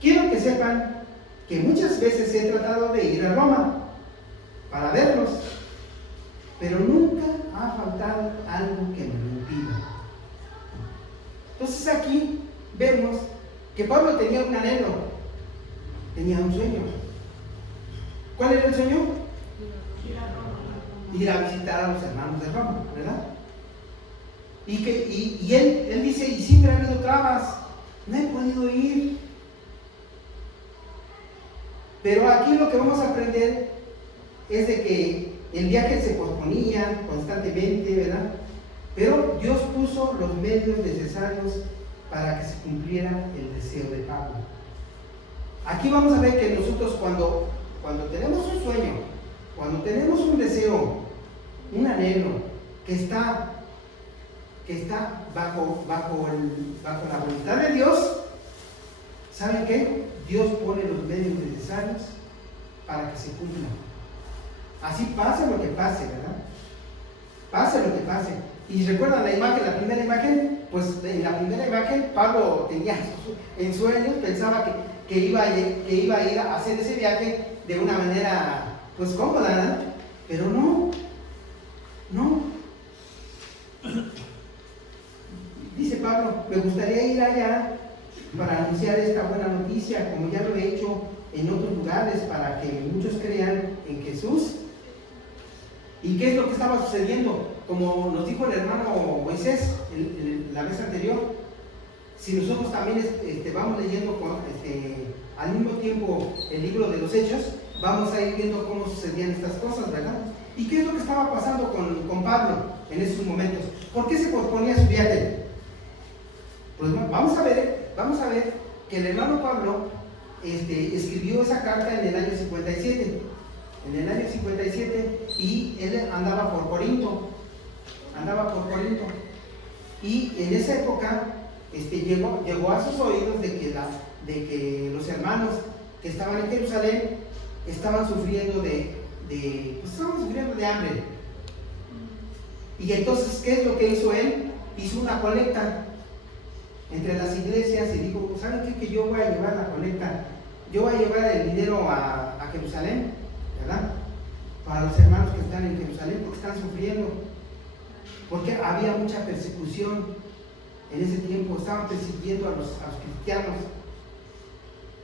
quiero que sepan que muchas veces he tratado de ir a Roma para verlos, pero nunca ha faltado algo que me lo impida. Entonces aquí vemos que Pablo tenía un anhelo, tenía un sueño. ¿Cuál era el sueño? Ir a visitar a los hermanos de Roma, ¿verdad? Y él dice, y siempre ha habido trabas, no he podido ir. Pero aquí lo que vamos a aprender es de que el viaje se posponía constantemente, ¿verdad? Pero Dios puso los medios necesarios para que se cumpliera el deseo de Pablo. Aquí vamos a ver que nosotros cuando tenemos un sueño, cuando tenemos un deseo, un anhelo que está bajo la voluntad de Dios, ¿saben qué? Dios pone los medios necesarios para que se cumpla. Así pase lo que pase, ¿verdad? Pase lo que pase. Y recuerdan la imagen, la primera imagen, pues en la primera imagen Pablo tenía en sueños, pensaba que iba a ir a hacer ese viaje de una manera pues cómoda, ¿verdad? Pero no. Dice Pablo, me gustaría ir allá para anunciar esta buena noticia, como ya lo he hecho en otros lugares, para que muchos crean en Jesús ¿Y qué es lo que estaba sucediendo? Como nos dijo el hermano Moisés la vez anterior, si nosotros también vamos leyendo al mismo tiempo el libro de los Hechos, vamos a ir viendo cómo sucedían estas cosas, ¿verdad? ¿Y qué es lo que estaba pasando con Pablo en esos momentos? ¿Por qué se posponía su viaje? Pues vamos a ver que el hermano Pablo escribió esa carta en el año 57. En el año 57, y él andaba por Corinto. Y en esa época llegó a sus oídos de que los hermanos que estaban en Jerusalén estaban sufriendo de hambre. Y entonces, ¿qué es lo que hizo él? Hizo una colecta entre las iglesias y dijo, ¿saben qué? Que yo voy a llevar la colecta, yo voy a llevar el dinero a Jerusalén, ¿verdad? Para los hermanos que están en Jerusalén, porque están sufriendo, porque había mucha persecución en ese tiempo, estaban persiguiendo a los cristianos.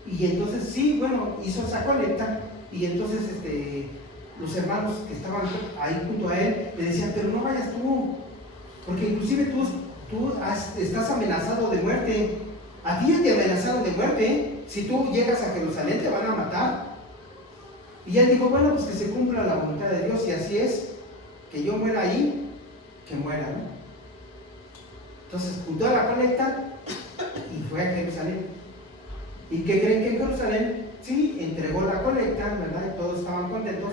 Y entonces hizo esa colecta, y entonces los hermanos que estaban ahí junto a él le decían, pero no vayas tú, porque inclusive tú estás amenazado de muerte. A ti te amenazaron de muerte. Si tú llegas a Jerusalén te van a matar. Y él dijo, bueno, pues que se cumpla la voluntad de Dios, y así es, que yo muera ahí, que muera, ¿no? Entonces juntó la colecta y fue a Jerusalén. ¿Y qué creen? Que en Jerusalén sí entregó la colecta, ¿verdad? Y todos estaban contentos,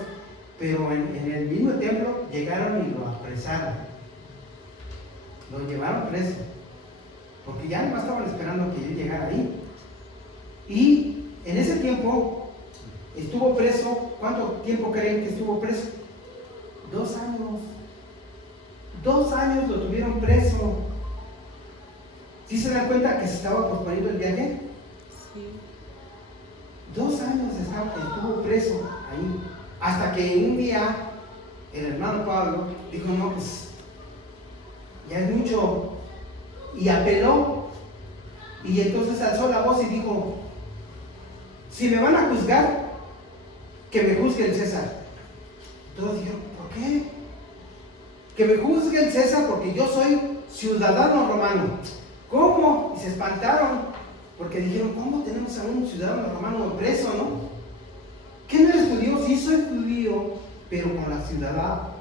pero en el mismo templo llegaron y lo apresaron. Lo llevaron preso, porque ya no estaban esperando que él llegara ahí. Y en ese tiempo estuvo preso. ¿Cuánto tiempo creen que estuvo preso? 2 años. 2 años lo tuvieron preso. ¿Sí se dan cuenta que se estaba posponiendo el viaje? Sí. 2 años estuvo preso ahí, hasta que un día el hermano Pablo dijo, no, pues ya es mucho, y apeló, y entonces alzó la voz y dijo, si me van a juzgar, que me juzgue el César. Todos dijeron, ¿por qué? Que me juzgue el César porque yo soy ciudadano romano. ¿Cómo? Y se espantaron, porque dijeron, ¿cómo tenemos a un ciudadano romano preso, no? ¿Qué no eres judío? Sí, soy judío, pero con la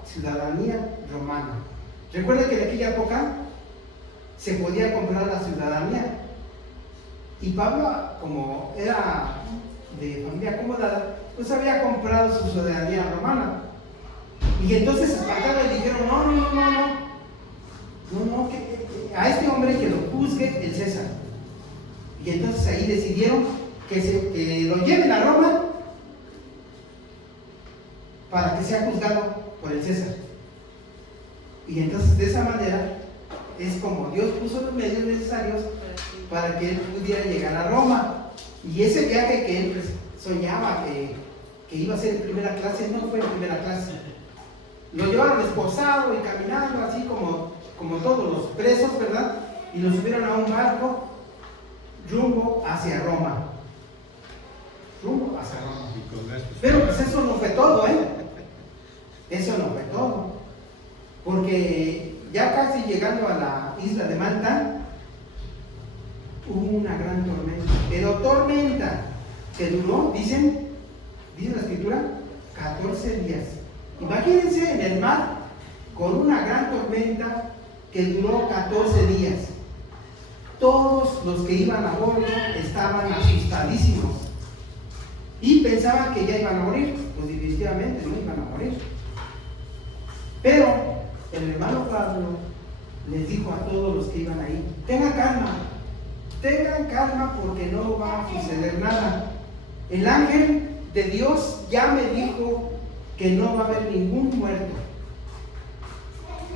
ciudadanía romana. Recuerden que en aquella época se podía comprar la ciudadanía, y Pablo, como era de familia acomodada, pues había comprado su ciudadanía romana. Y entonces se espantaron y dijeron, no, que a este hombre que lo juzgue el César. Y entonces ahí decidieron que lo lleven a Roma para que sea juzgado por el César. Y entonces de esa manera es como Dios puso los medios necesarios para que él pudiera llegar a Roma. Y ese viaje que él soñaba que iba a ser en primera clase, no fue en primera clase. Lo llevaron esposado y caminando así como todos los presos, ¿verdad? Y lo subieron a un barco rumbo hacia Roma. Pero pues eso no fue todo, Eso no fue todo. Porque ya casi llegando a la isla de Malta, hubo una gran tormenta. Pero tormenta que duró, dice la escritura, 14 días. Imagínense en el mar con una gran tormenta que duró 14 días. Todos los que iban a bordo estaban asustadísimos y pensaban que ya iban a morir. Pues definitivamente no iban a morir. Pero el hermano Pablo les dijo a todos los que iban ahí, tengan calma porque no va a suceder nada. El ángel de Dios ya me dijo que no va a haber ningún muerto,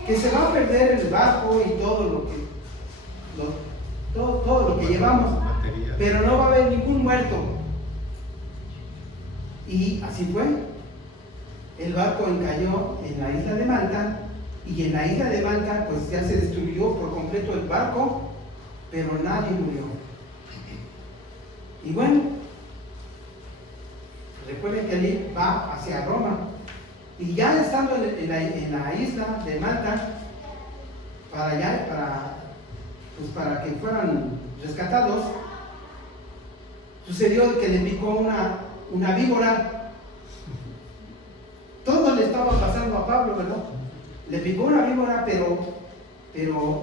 que se va a perder el barco y todo lo que llevamos, pero no va a haber ningún muerto. Y así fue. El barco encalló en la isla de Malta, y en la isla de Malta pues ya se destruyó por completo el barco, pero nadie murió. Y bueno, recuerden que él va hacia Roma, Y ya estando en la isla de Malta, para que fueran rescatados, sucedió que le picó una víbora. Todo le estaba pasando a Pablo, ¿verdad? Le picó una víbora, pero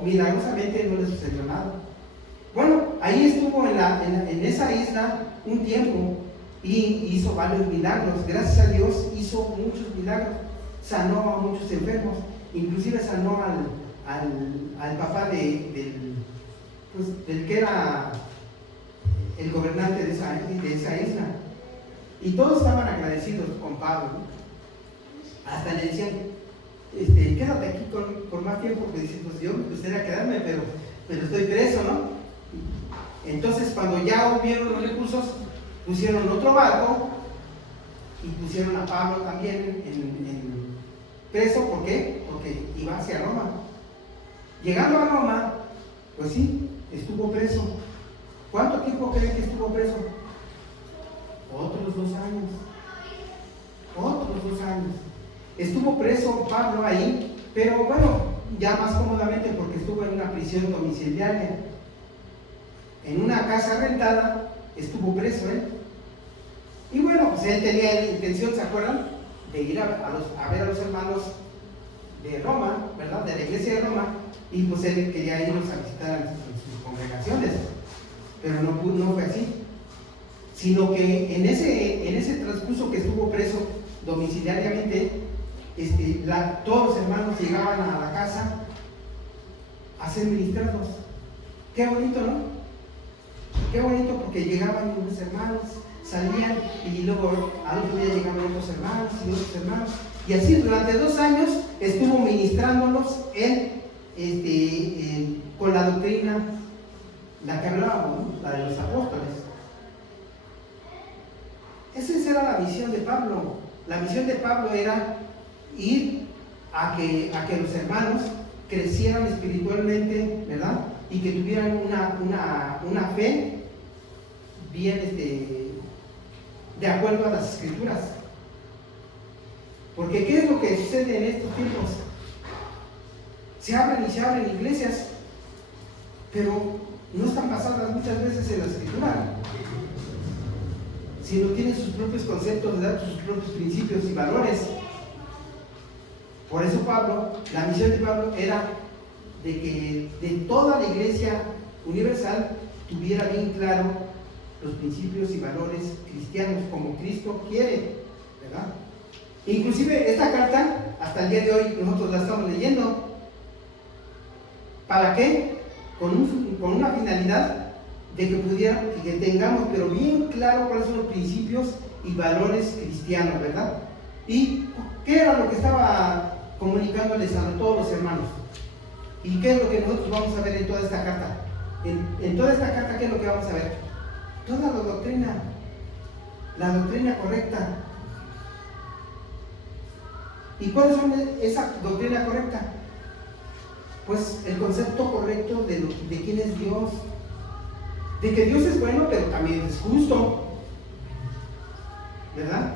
milagrosamente no le sucedió nada. Bueno, ahí estuvo en esa isla un tiempo y hizo varios milagros. Gracias a Dios hizo muchos milagros. Sanó a muchos enfermos, inclusive sanó al papá del que era el gobernante de esa isla. Y todos estaban agradecidos con Pablo, ¿no? Hasta le decían, quédate aquí por más tiempo, porque dice, pues yo me gustaría quedarme, pero estoy preso, ¿no? Entonces, cuando ya hubieron los recursos, pusieron otro barco y pusieron a Pablo también en preso. ¿Por qué? Porque iba hacia Roma. Llegando a Roma, pues sí, estuvo preso. ¿Cuánto tiempo creen que estuvo preso? Otros 2 años. Otros 2 años. Estuvo preso Pablo ahí, pero bueno, ya más cómodamente porque estuvo en una prisión domiciliaria. En una casa rentada estuvo preso él. Y bueno, pues él tenía la intención, ¿se acuerdan? De ir a ver a los hermanos de Roma, ¿verdad? De la iglesia de Roma, y pues él quería irlos a visitar en sus congregaciones, pero no fue así, sino que en ese transcurso que estuvo preso domiciliariamente, todos los hermanos llegaban a la casa a ser ministrados. Qué bonito, ¿no? Qué bonito, porque llegaban unos hermanos, salían y luego al otro día llegaban otros hermanos y otros hermanos, y así durante 2 años estuvo ministrándolos con la doctrina, la que hablábamos, ¿no? La de los apóstoles. Esa era la misión de Pablo. La misión de Pablo era ir a que los hermanos crecieran espiritualmente, ¿verdad? Y que tuvieran una fe bien de acuerdo a las escrituras. Porque ¿qué es lo que sucede en estos tiempos? Se abren iglesias, pero no están basadas muchas veces en la escritura, sino tienen sus propios conceptos, ¿verdad? Sus propios principios y valores. Por eso la misión de Pablo era de que de toda la iglesia universal tuviera bien claro los principios y valores cristianos como Cristo quiere, ¿verdad? Inclusive esta carta, hasta el día de hoy nosotros la estamos leyendo. ¿Para qué? Con una finalidad de que tengamos pero bien claro cuáles son los principios y valores cristianos, ¿verdad? ¿Y qué era lo que estaba comunicándoles a todos los hermanos? ¿Y qué es lo que nosotros vamos a ver en toda esta carta? En toda esta carta, ¿qué es lo que vamos a ver? Toda la doctrina correcta. ¿Y cuáles son esa doctrina correcta? Pues el concepto correcto de quién es Dios, de que Dios es bueno, pero también es justo, ¿verdad?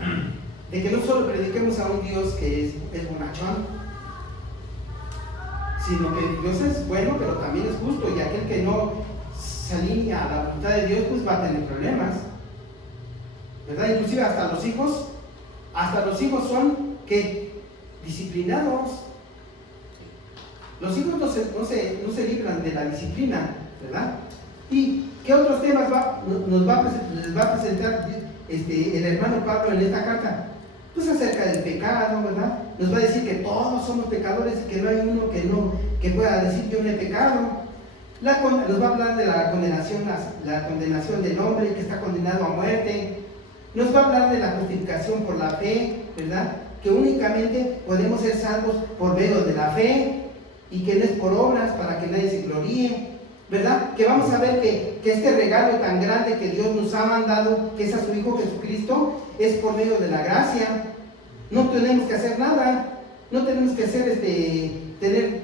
De que no solo prediquemos a un Dios que es bonachón, sino que Dios es bueno, pero también es justo, y aquel que no se alinea a la voluntad de Dios, pues va a tener problemas, ¿verdad? Inclusive hasta los hijos son que disciplinados. Los hijos no se libran de la disciplina, ¿verdad? ¿Y qué otros temas les va a presentar el hermano Pablo en esta carta? Pues acerca del pecado, ¿verdad? Nos va a decir que todos somos pecadores y que no hay uno que pueda decir yo no he pecado. Nos va a hablar de la condenación del hombre que está condenado a muerte. Nos va a hablar de la justificación por la fe, ¿verdad? Que únicamente podemos ser salvos por medio de la fe y que no es por obras para que nadie se gloríe, ¿verdad? Que vamos a ver que este regalo tan grande que Dios nos ha mandado, que es a su Hijo Jesucristo, es por medio de la gracia. No tenemos que hacer nada, no tenemos que hacer tener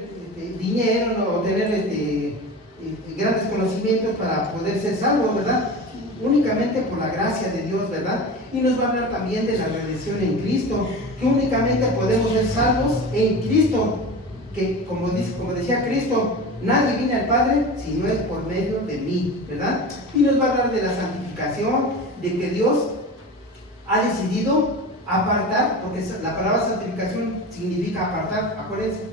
dinero, o tener grandes conocimientos para poder ser salvos, ¿verdad? únicamente por la gracia de Dios, ¿verdad? Y nos va a hablar también de la redención en Cristo, que únicamente podemos ser salvos en Cristo, que como decía Cristo, nadie viene al Padre si no es por medio de mí, ¿verdad? Y nos va a hablar de la santificación, de que Dios ha decidido apartar, porque la palabra santificación significa apartar, acuérdense,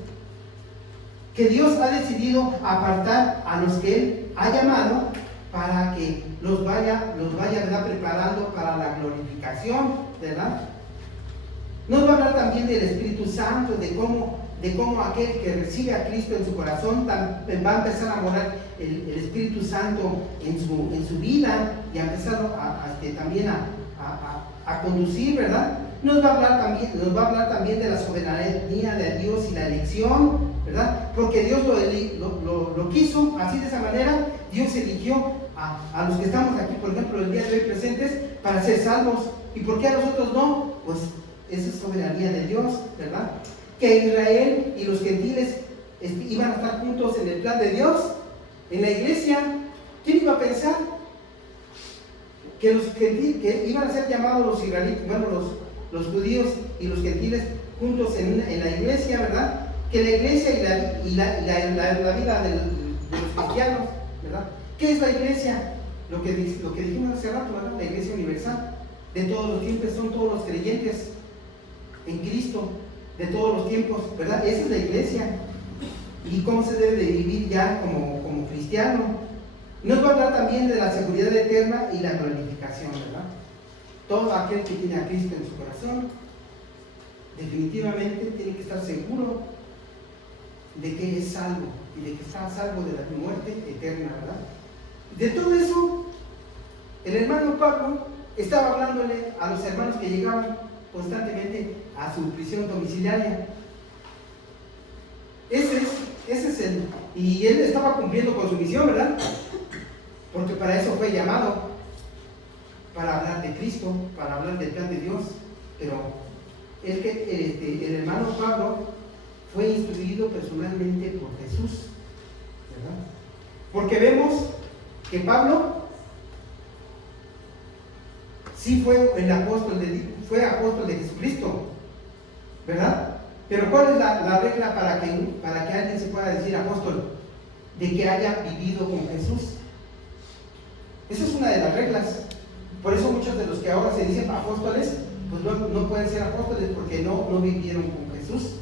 que Dios ha decidido apartar a los que Él ha llamado para que los vaya, ¿verdad?, preparando para la glorificación, ¿verdad? Nos va a hablar también del Espíritu Santo, de cómo aquel que recibe a Cristo en su corazón va a empezar a morar el Espíritu Santo en su vida y a empezar también a conducir, ¿verdad? Nos va a hablar también de la soberanía de Dios y la elección, ¿verdad? Porque Dios lo quiso así, de esa manera. Dios eligió a los que estamos aquí, por ejemplo, el día de hoy presentes, para ser salvos. ¿Y por qué a nosotros no? Pues esa es soberanía de Dios, ¿verdad? Que Israel y los gentiles iban a estar juntos en el plan de Dios, en la iglesia. ¿Quién iba a pensar que iban a ser llamados los israelitas, bueno, los judíos y los gentiles juntos en la iglesia, ¿verdad? Que la iglesia y la vida de los cristianos, ¿verdad? ¿Qué es la iglesia? Lo que dijimos hace rato, ¿verdad? La iglesia universal de todos los tiempos, son todos los creyentes en Cristo de todos los tiempos, ¿verdad? Esa es la iglesia. Y cómo se debe de vivir ya como cristiano. Nos va a hablar también de la seguridad eterna y la glorificación, ¿verdad? Todo aquel que tiene a Cristo en su corazón definitivamente tiene que estar seguro de que es salvo y de que está a salvo de la muerte eterna, ¿verdad? De todo eso, el hermano Pablo estaba hablándole a los hermanos que llegaban constantemente a su prisión domiciliaria. Ese es y él estaba cumpliendo con su misión, ¿verdad? Porque para eso fue llamado, para hablar de Cristo, para hablar del plan de Dios. Pero el hermano Pablo fue instruido personalmente por Jesús, ¿verdad? Porque vemos que Pablo sí fue apóstol de Jesucristo, ¿verdad? Pero ¿cuál es la regla para que alguien se pueda decir apóstol? De que haya vivido con Jesús. Esa es una de las reglas. Por eso muchos de los que ahora se dicen apóstoles, pues no pueden ser apóstoles porque no vivieron con Jesús.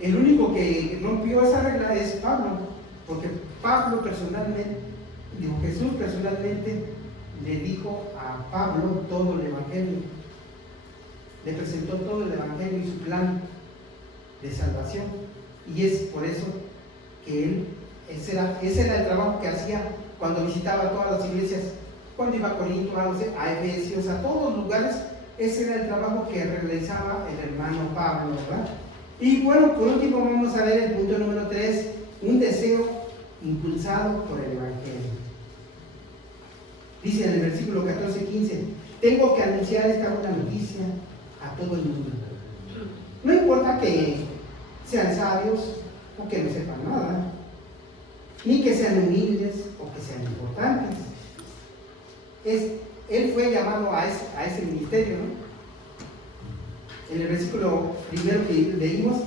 El único que rompió esa regla es Pablo, porque Jesús personalmente le dijo a Pablo todo el Evangelio, le presentó todo el Evangelio y su plan de salvación. Y es por eso que ese era el trabajo que hacía cuando visitaba todas las iglesias, cuando iba a Corinto, a Efesios, a todos los lugares. Ese era el trabajo que realizaba el hermano Pablo, ¿verdad? Y bueno, por último vamos a ver el punto número 3, un deseo impulsado por el Evangelio. Dice en el versículo 14-15, tengo que anunciar esta buena noticia a todo el mundo. No importa que sean sabios o que no sepan nada, ni que sean humildes o que sean importantes. Él fue llamado a ese ministerio, ¿no? En el versículo primero que leímos,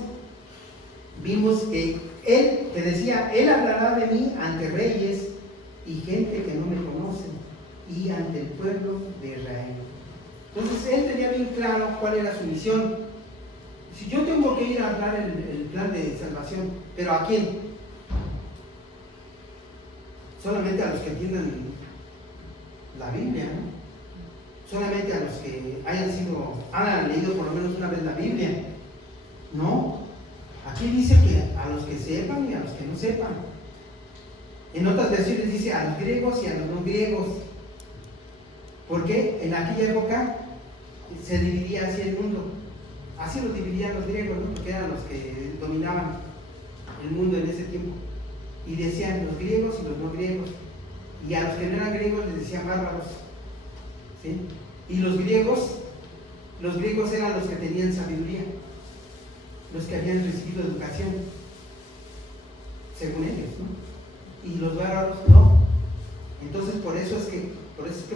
vimos que él hablará de mí ante reyes y gente que no me conoce, y ante el pueblo de Israel. Entonces él tenía bien claro cuál era su misión. Si yo tengo que ir a hablar el plan de salvación, ¿pero a quién? Solamente a los que entiendan la Biblia, ¿no? Solamente a los que hayan leído por lo menos una vez la Biblia. No, aquí dice que a los que sepan y a los que no sepan. En otras versiones dice a los griegos y a los no griegos, porque en aquella época se dividía así el mundo. Así lo dividían los griegos, ¿no? Porque eran los que dominaban el mundo en ese tiempo. Y decían los griegos y los no griegos. Y a los que no eran griegos les decían bárbaros, ¿sí? Y los griegos eran los que tenían sabiduría, los que habían recibido educación, según ellos, ¿no? Y los bárbaros no. Entonces por eso es que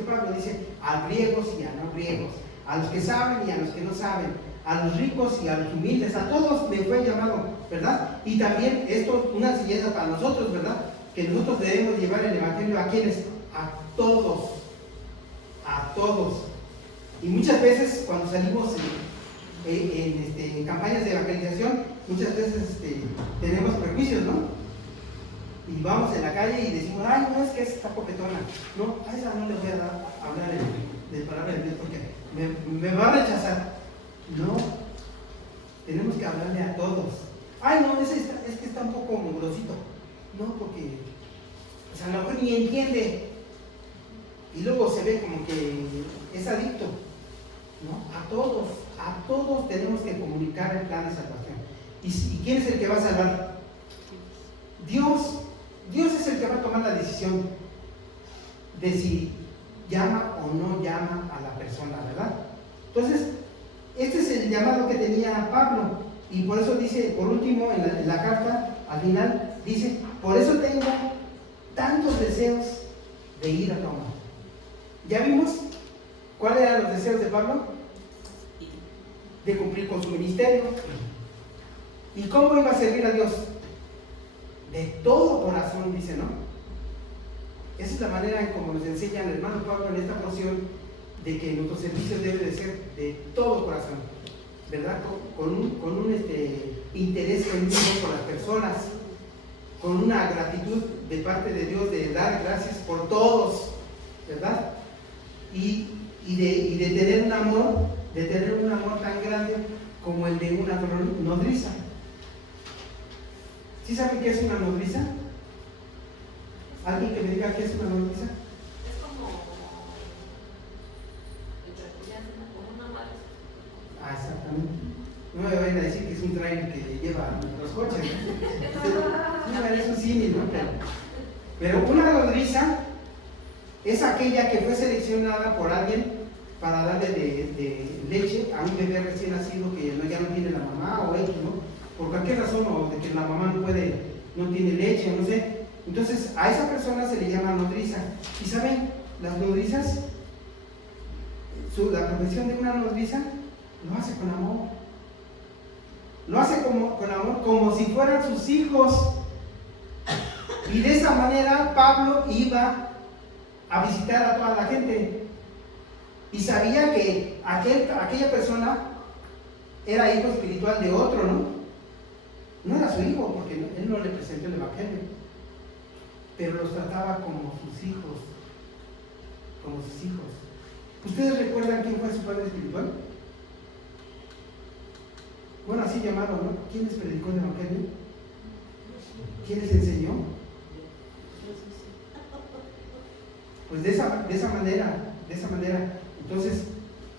Pablo dice a griegos y a no griegos, a los que saben y a los que no saben, a los ricos y a los humildes, a todos me fue llamado, ¿verdad? Y también esto es una enseñanza para nosotros, ¿verdad? Que nosotros debemos llevar el evangelio a quienes, a todos, a todos. Y muchas veces cuando salimos en campañas de evangelización, muchas veces tenemos prejuicios, ¿no? Y vamos en la calle y decimos, ay, no, es que esa está coquetona, no, a esa no le voy a hablar de palabra de Dios porque me va a rechazar. No, tenemos que hablarle a todos. Ay, no, es que está un poco mugrosito. No, porque pues a lo mejor ni entiende y luego se ve como que es adicto. ¿No? A todos tenemos que comunicar el plan de salvación. ¿Y quién es el que va a salvar? Dios es el que va a tomar la decisión de si llama o no llama a la persona, ¿verdad? Entonces, este es el llamado que tenía Pablo, y por eso dice, por último, en la carta, al final, dice, por eso tengo tantos deseos de ir a Roma. ¿Ya vimos cuáles eran los deseos de Pablo? De cumplir con su ministerio. ¿Y cómo iba a servir a Dios? De todo corazón, dice, ¿no? Esa es la manera en como nos enseña el hermano Pablo en esta porción, de que nuestro servicio debe de ser de todo corazón, ¿verdad? Con un interés genuino por las personas, con una gratitud de parte de Dios de dar gracias por todos, ¿verdad? Y de tener un amor tan grande como el de una nodriza. ¿Sí saben qué es una nodriza? ¿Alguien que me diga qué es una nodriza? Es como una madre. Ah, exactamente. No me vayan a decir que es un trailer que lleva los coches, ¿no? No, es un cine, ¿no? Pero una nodriza es aquella que fue seleccionada por alguien para darle de leche a un bebé recién nacido que ya no tiene la mamá o X, ¿no? Por cualquier razón, o de que la mamá no tiene leche, no sé. Entonces a esa persona se le llama nodriza. Y saben, las nodrizas, la profesión de una nodriza lo hace con amor. Lo hace con amor, como si fueran sus hijos. Y de esa manera Pablo iba a visitar a toda la gente. Y sabía que aquella persona era hijo espiritual de otro, ¿no? No era su hijo, porque él no le presentó el evangelio, pero los trataba como sus hijos. ¿Ustedes recuerdan quién fue su padre espiritual? Bueno, así llamado, ¿no? ¿Quién les predicó el evangelio? ¿Quién les enseñó? Pues de esa manera. Entonces,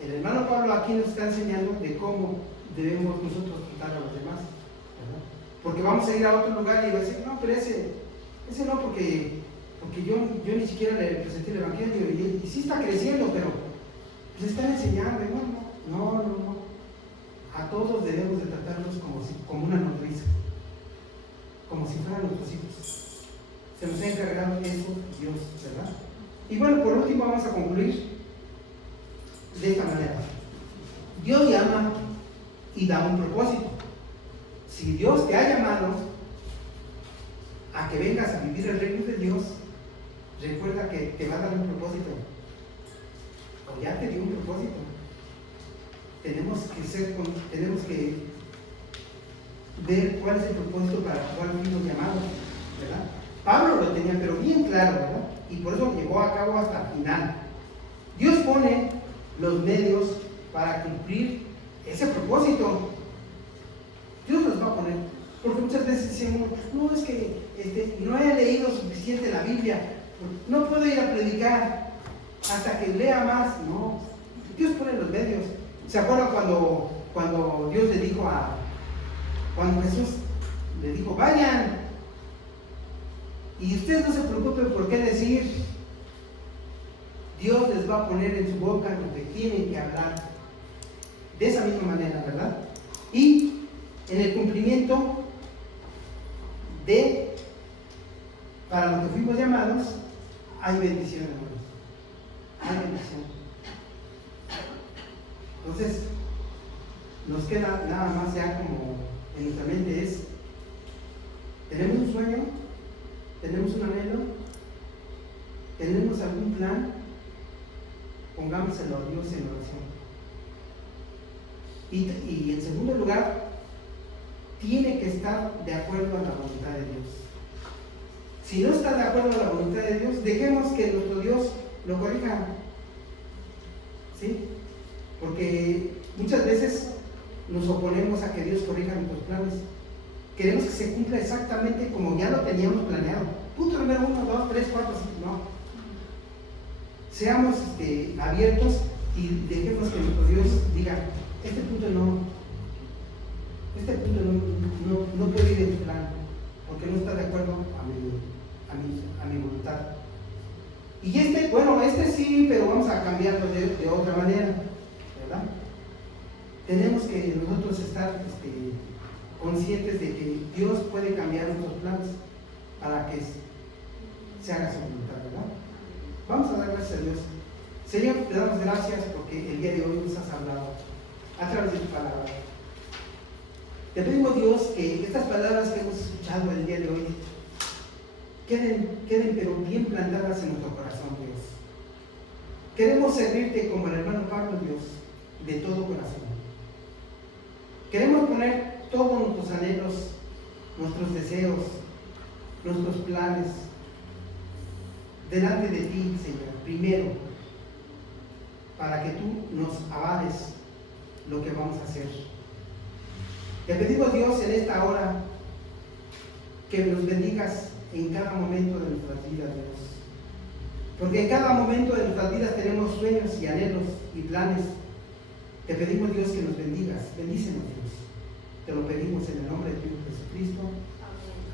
el hermano Pablo aquí nos está enseñando de cómo debemos nosotros tratar a los demás, ¿verdad? Porque vamos a ir a otro lugar y va a decir, no, pero ese no, porque yo ni siquiera le presenté el evangelio y sí está creciendo, pero le están enseñando. Y bueno, no. A todos debemos de tratarlos como una nodriza, como si fueran nuestros hijos. Se nos ha encargado eso Dios, ¿verdad? Y bueno, por último vamos a concluir de esta manera. Dios llama y da un propósito. Si Dios te ha llamado a que vengas a vivir el reino de Dios, recuerda que te va a dar un propósito. O ya te dio un propósito. Tenemos que ver cuál es el propósito para el cual fuimos llamados, ¿verdad? Pablo lo tenía, pero bien claro, ¿verdad? Y por eso lo llevó a cabo hasta el final. Dios pone los medios para cumplir ese propósito. Dios los va a poner. Porque muchas veces decimos, no, es que no he leído suficiente la Biblia, no puedo ir a predicar hasta que lea más. No, Dios pone los medios. ¿Se acuerdan cuando Dios le dijo cuando Jesús le dijo, vayan, y ustedes no se preocupen por qué decir? Dios les va a poner en su boca lo que tienen que hablar. De esa misma manera, ¿verdad? Y en el cumplimiento para lo que fuimos llamados, hay bendición, hermanos. Hay bendición. Entonces, nos queda nada más ya como en nuestra mente es, tenemos un sueño, tenemos un anhelo, tenemos algún plan, pongámoselo a Dios en oración. Y en segundo lugar, tiene que estar de acuerdo a la voluntad de Dios. Si no está de acuerdo a la voluntad de Dios, dejemos que nuestro Dios lo corrija. ¿Sí? Porque muchas veces nos oponemos a que Dios corrija nuestros planes. Queremos que se cumpla exactamente como ya lo teníamos planeado. Punto número 1, 2, 3, 4, 5, no. Seamos abiertos y dejemos que nuestro Dios diga, este punto no puede ir en tu plan, porque no está de acuerdo a mi voluntad. Y este sí, pero vamos a cambiarlo de otra manera, ¿verdad? Tenemos que nosotros estar conscientes de que Dios puede cambiar nuestros planes para que se haga su voluntad, ¿verdad? Vamos a dar gracias a Dios. Señor, te damos gracias porque el día de hoy nos has hablado a través de tu palabra. Te pedimos, Dios, que estas palabras que hemos escuchado el día de hoy queden pero bien plantadas en nuestro corazón, Dios. Queremos servirte como el hermano Pablo, Dios, de todo corazón. Queremos poner todos nuestros anhelos, nuestros deseos, nuestros planes delante de ti, Señor, primero, para que tú nos avales lo que vamos a hacer. Te pedimos, Dios, en esta hora que nos bendigas en cada momento de nuestras vidas, Dios. Porque en cada momento de nuestras vidas tenemos sueños y anhelos y planes. Te pedimos, Dios, que nos bendigas. Bendícenos, Dios. Te lo pedimos en el nombre de tu Hijo Jesucristo.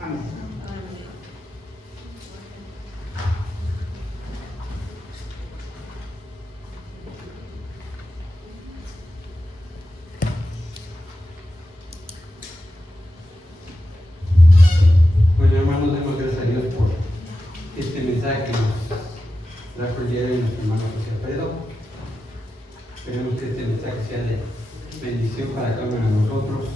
Amén. Bueno, hermanos, demos gracias a Dios por este mensaje que nos trajo el día de hoy nuestro hermano José Alfredo. Esperemos que este mensaje sea de bendición para cada uno de nosotros.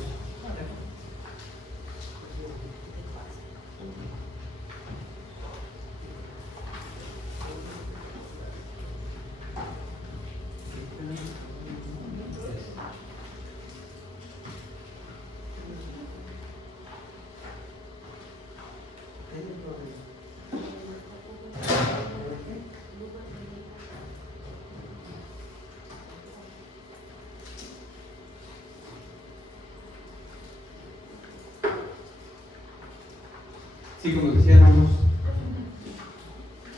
Sí, como decía, hermanos,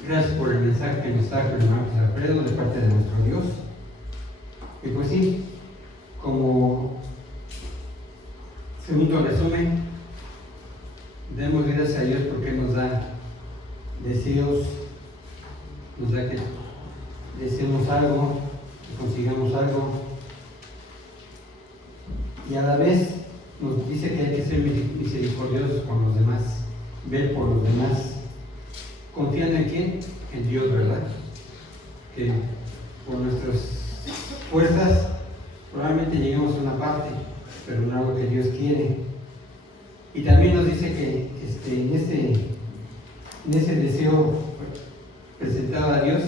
gracias por el mensaje que nos trajo el hermano José Alfredo de parte de nuestro Dios. Y pues sí, como segundo resumen, demos gracias a Dios porque nos da deseos, nos da que deseemos algo, que consigamos algo, y a la vez nos dice que hay que ser misericordiosos con los demás, ver por los demás, confiando en quién, en Dios, ¿verdad? Que por nuestras fuerzas probablemente lleguemos a una parte, pero no a lo que Dios quiere. Y también nos dice que en ese deseo presentado a Dios,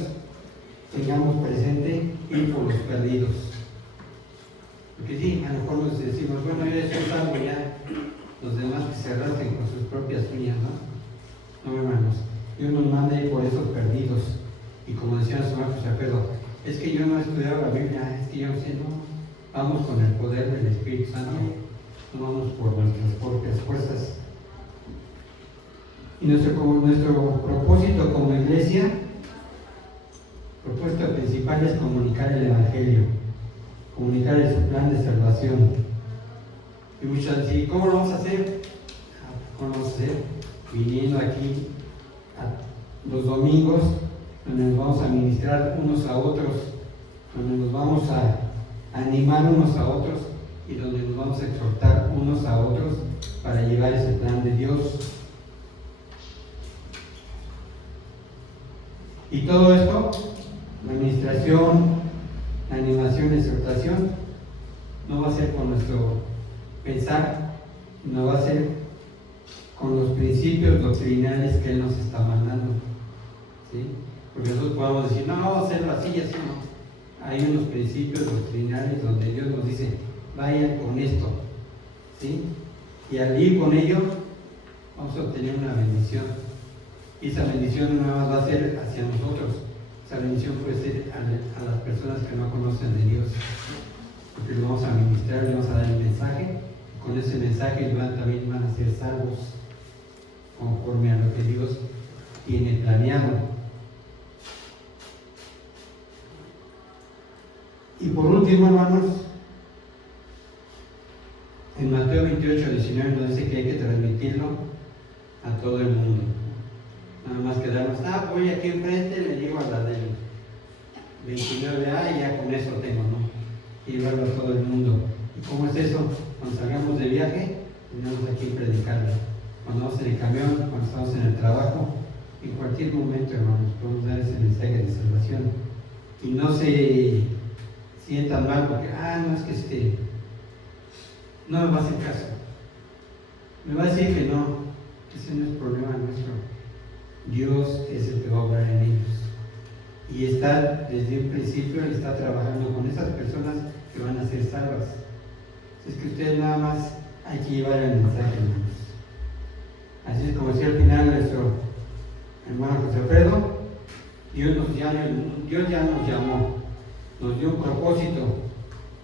tengamos presente ir por los perdidos. Porque sí, a lo mejor nos decimos, bueno, yo ya estoy salvo, ya los demás que se arrastren con sus propias uñas, ¿no? No, hermanos, Dios nos manda ir por esos perdidos. Y como decía su hermano José Alfredo, es que yo no he estudiado la Biblia, es que yo no sé, no. Vamos con el poder del Espíritu Santo, no vamos por nuestras propias fuerzas. Y nuestro propósito como iglesia, propósito principal es comunicar el Evangelio, comunicar su plan de salvación. Y muchos dicen, ¿cómo lo vamos a hacer? ¿Cómo lo vamos a hacer? Viniendo aquí los domingos, donde nos vamos a ministrar unos a otros, donde nos vamos a animar unos a otros y donde nos vamos a exhortar unos a otros para llevar ese plan de Dios. Y todo esto, la administración, la animación, la exhortación, no va a ser con nuestro pensar, no va a ser con los principios doctrinales que Él nos está mandando, ¿sí? Porque nosotros podemos decir, no, vamos a hacerlo así y así, no. Hay unos principios doctrinales donde Dios nos dice, vayan con esto, ¿sí? Y al ir con ello, vamos a obtener una bendición. Y esa bendición no nada más va a ser hacia nosotros, esa bendición puede ser a las personas que no conocen de Dios, porque le vamos a ministrar, le vamos a dar el mensaje, y con ese mensaje también van a ser salvos, conforme a lo que Dios tiene planeado. Y por último, hermanos, en Mateo 28, 19 nos dice que hay que transmitirlo a todo el mundo. Nada más quedarnos, voy aquí enfrente, le digo a la del 29A y ya con eso tengo, ¿no? Y llevarlo a todo el mundo. ¿Y cómo es eso? Cuando salgamos de viaje, tenemos aquí predicarlo. Cuando vamos en el camión, cuando estamos en el trabajo, en cualquier momento, hermanos, podemos dar ese mensaje de salvación. Y no se sientan mal porque, no, es que no me va a hacer caso. Me va a decir que no, ese no es problema nuestro. Dios es el que va a obrar en ellos. Y está, desde un principio, Él está trabajando con esas personas que van a ser salvas. Es que ustedes nada más hay que llevar el mensaje, hermanos. Así es como decía al final nuestro hermano José Alfredo, Dios ya nos llamó, nos dio un propósito.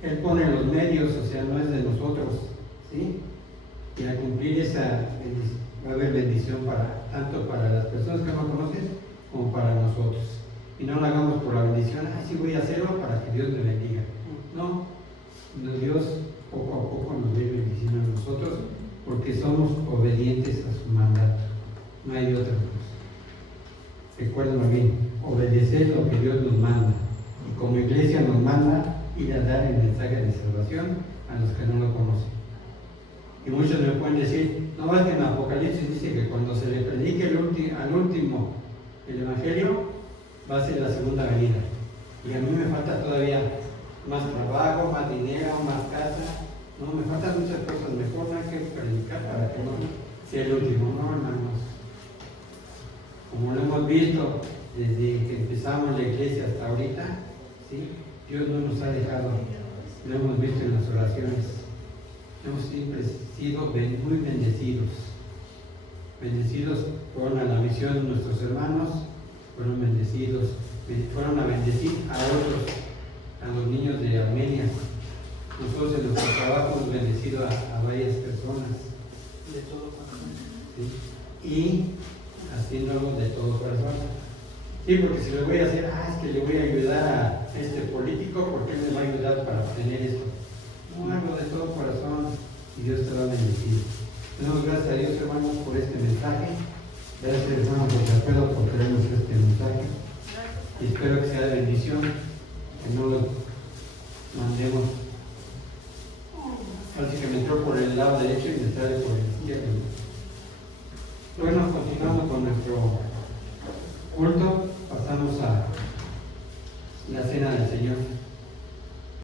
Él pone los medios, o sea, no es de nosotros, ¿sí? Y al cumplir esa bendición, va a haber bendición tanto para las personas que no conocen como para nosotros. Y no lo hagamos por la bendición, sí voy a hacerlo para que Dios me bendiga. No, Dios poco a poco nos va a ir bendiciendo a nosotros porque somos obedientes a su mandato. No hay de otra cosa. Recuérdenlo bien, obedecer lo que Dios nos manda. Y como iglesia nos manda ir a dar el mensaje de salvación a los que no lo conocen. Y muchos me pueden decir, no, es que en Apocalipsis dice que cuando se le predique al último el Evangelio, va a ser la segunda venida. Y a mí me falta todavía más trabajo, más dinero, más casa. No, me faltan muchas cosas. Mejor no hay que predicar para que no sea el último. No, hermanos. Como lo hemos visto desde que empezamos la iglesia hasta ahorita, ¿sí? Dios no nos ha dejado. Lo hemos visto en las oraciones. Hemos siempre sido muy bendecidos. Bendecidos fueron a la misión de nuestros hermanos, fueron bendecidos, fueron a bendecir a otros, a los niños de Armenia. Nosotros en nuestro trabajo hemos bendecido a varias personas. De todo corazón. ¿Sí? Y haciéndolo de todo corazón. Sí, porque si le voy a hacer, es que le voy a ayudar a este político, porque él me va a ayudar para obtener esto. No, hago de todo corazón y Dios te va a bendecir. Damos gracias a Dios, hermanos, por este mensaje. Gracias, hermano José Alfredo, por traernos este mensaje. Y espero que sea de bendición, que no lo mandemos. Así que me entró por el lado derecho y me sale por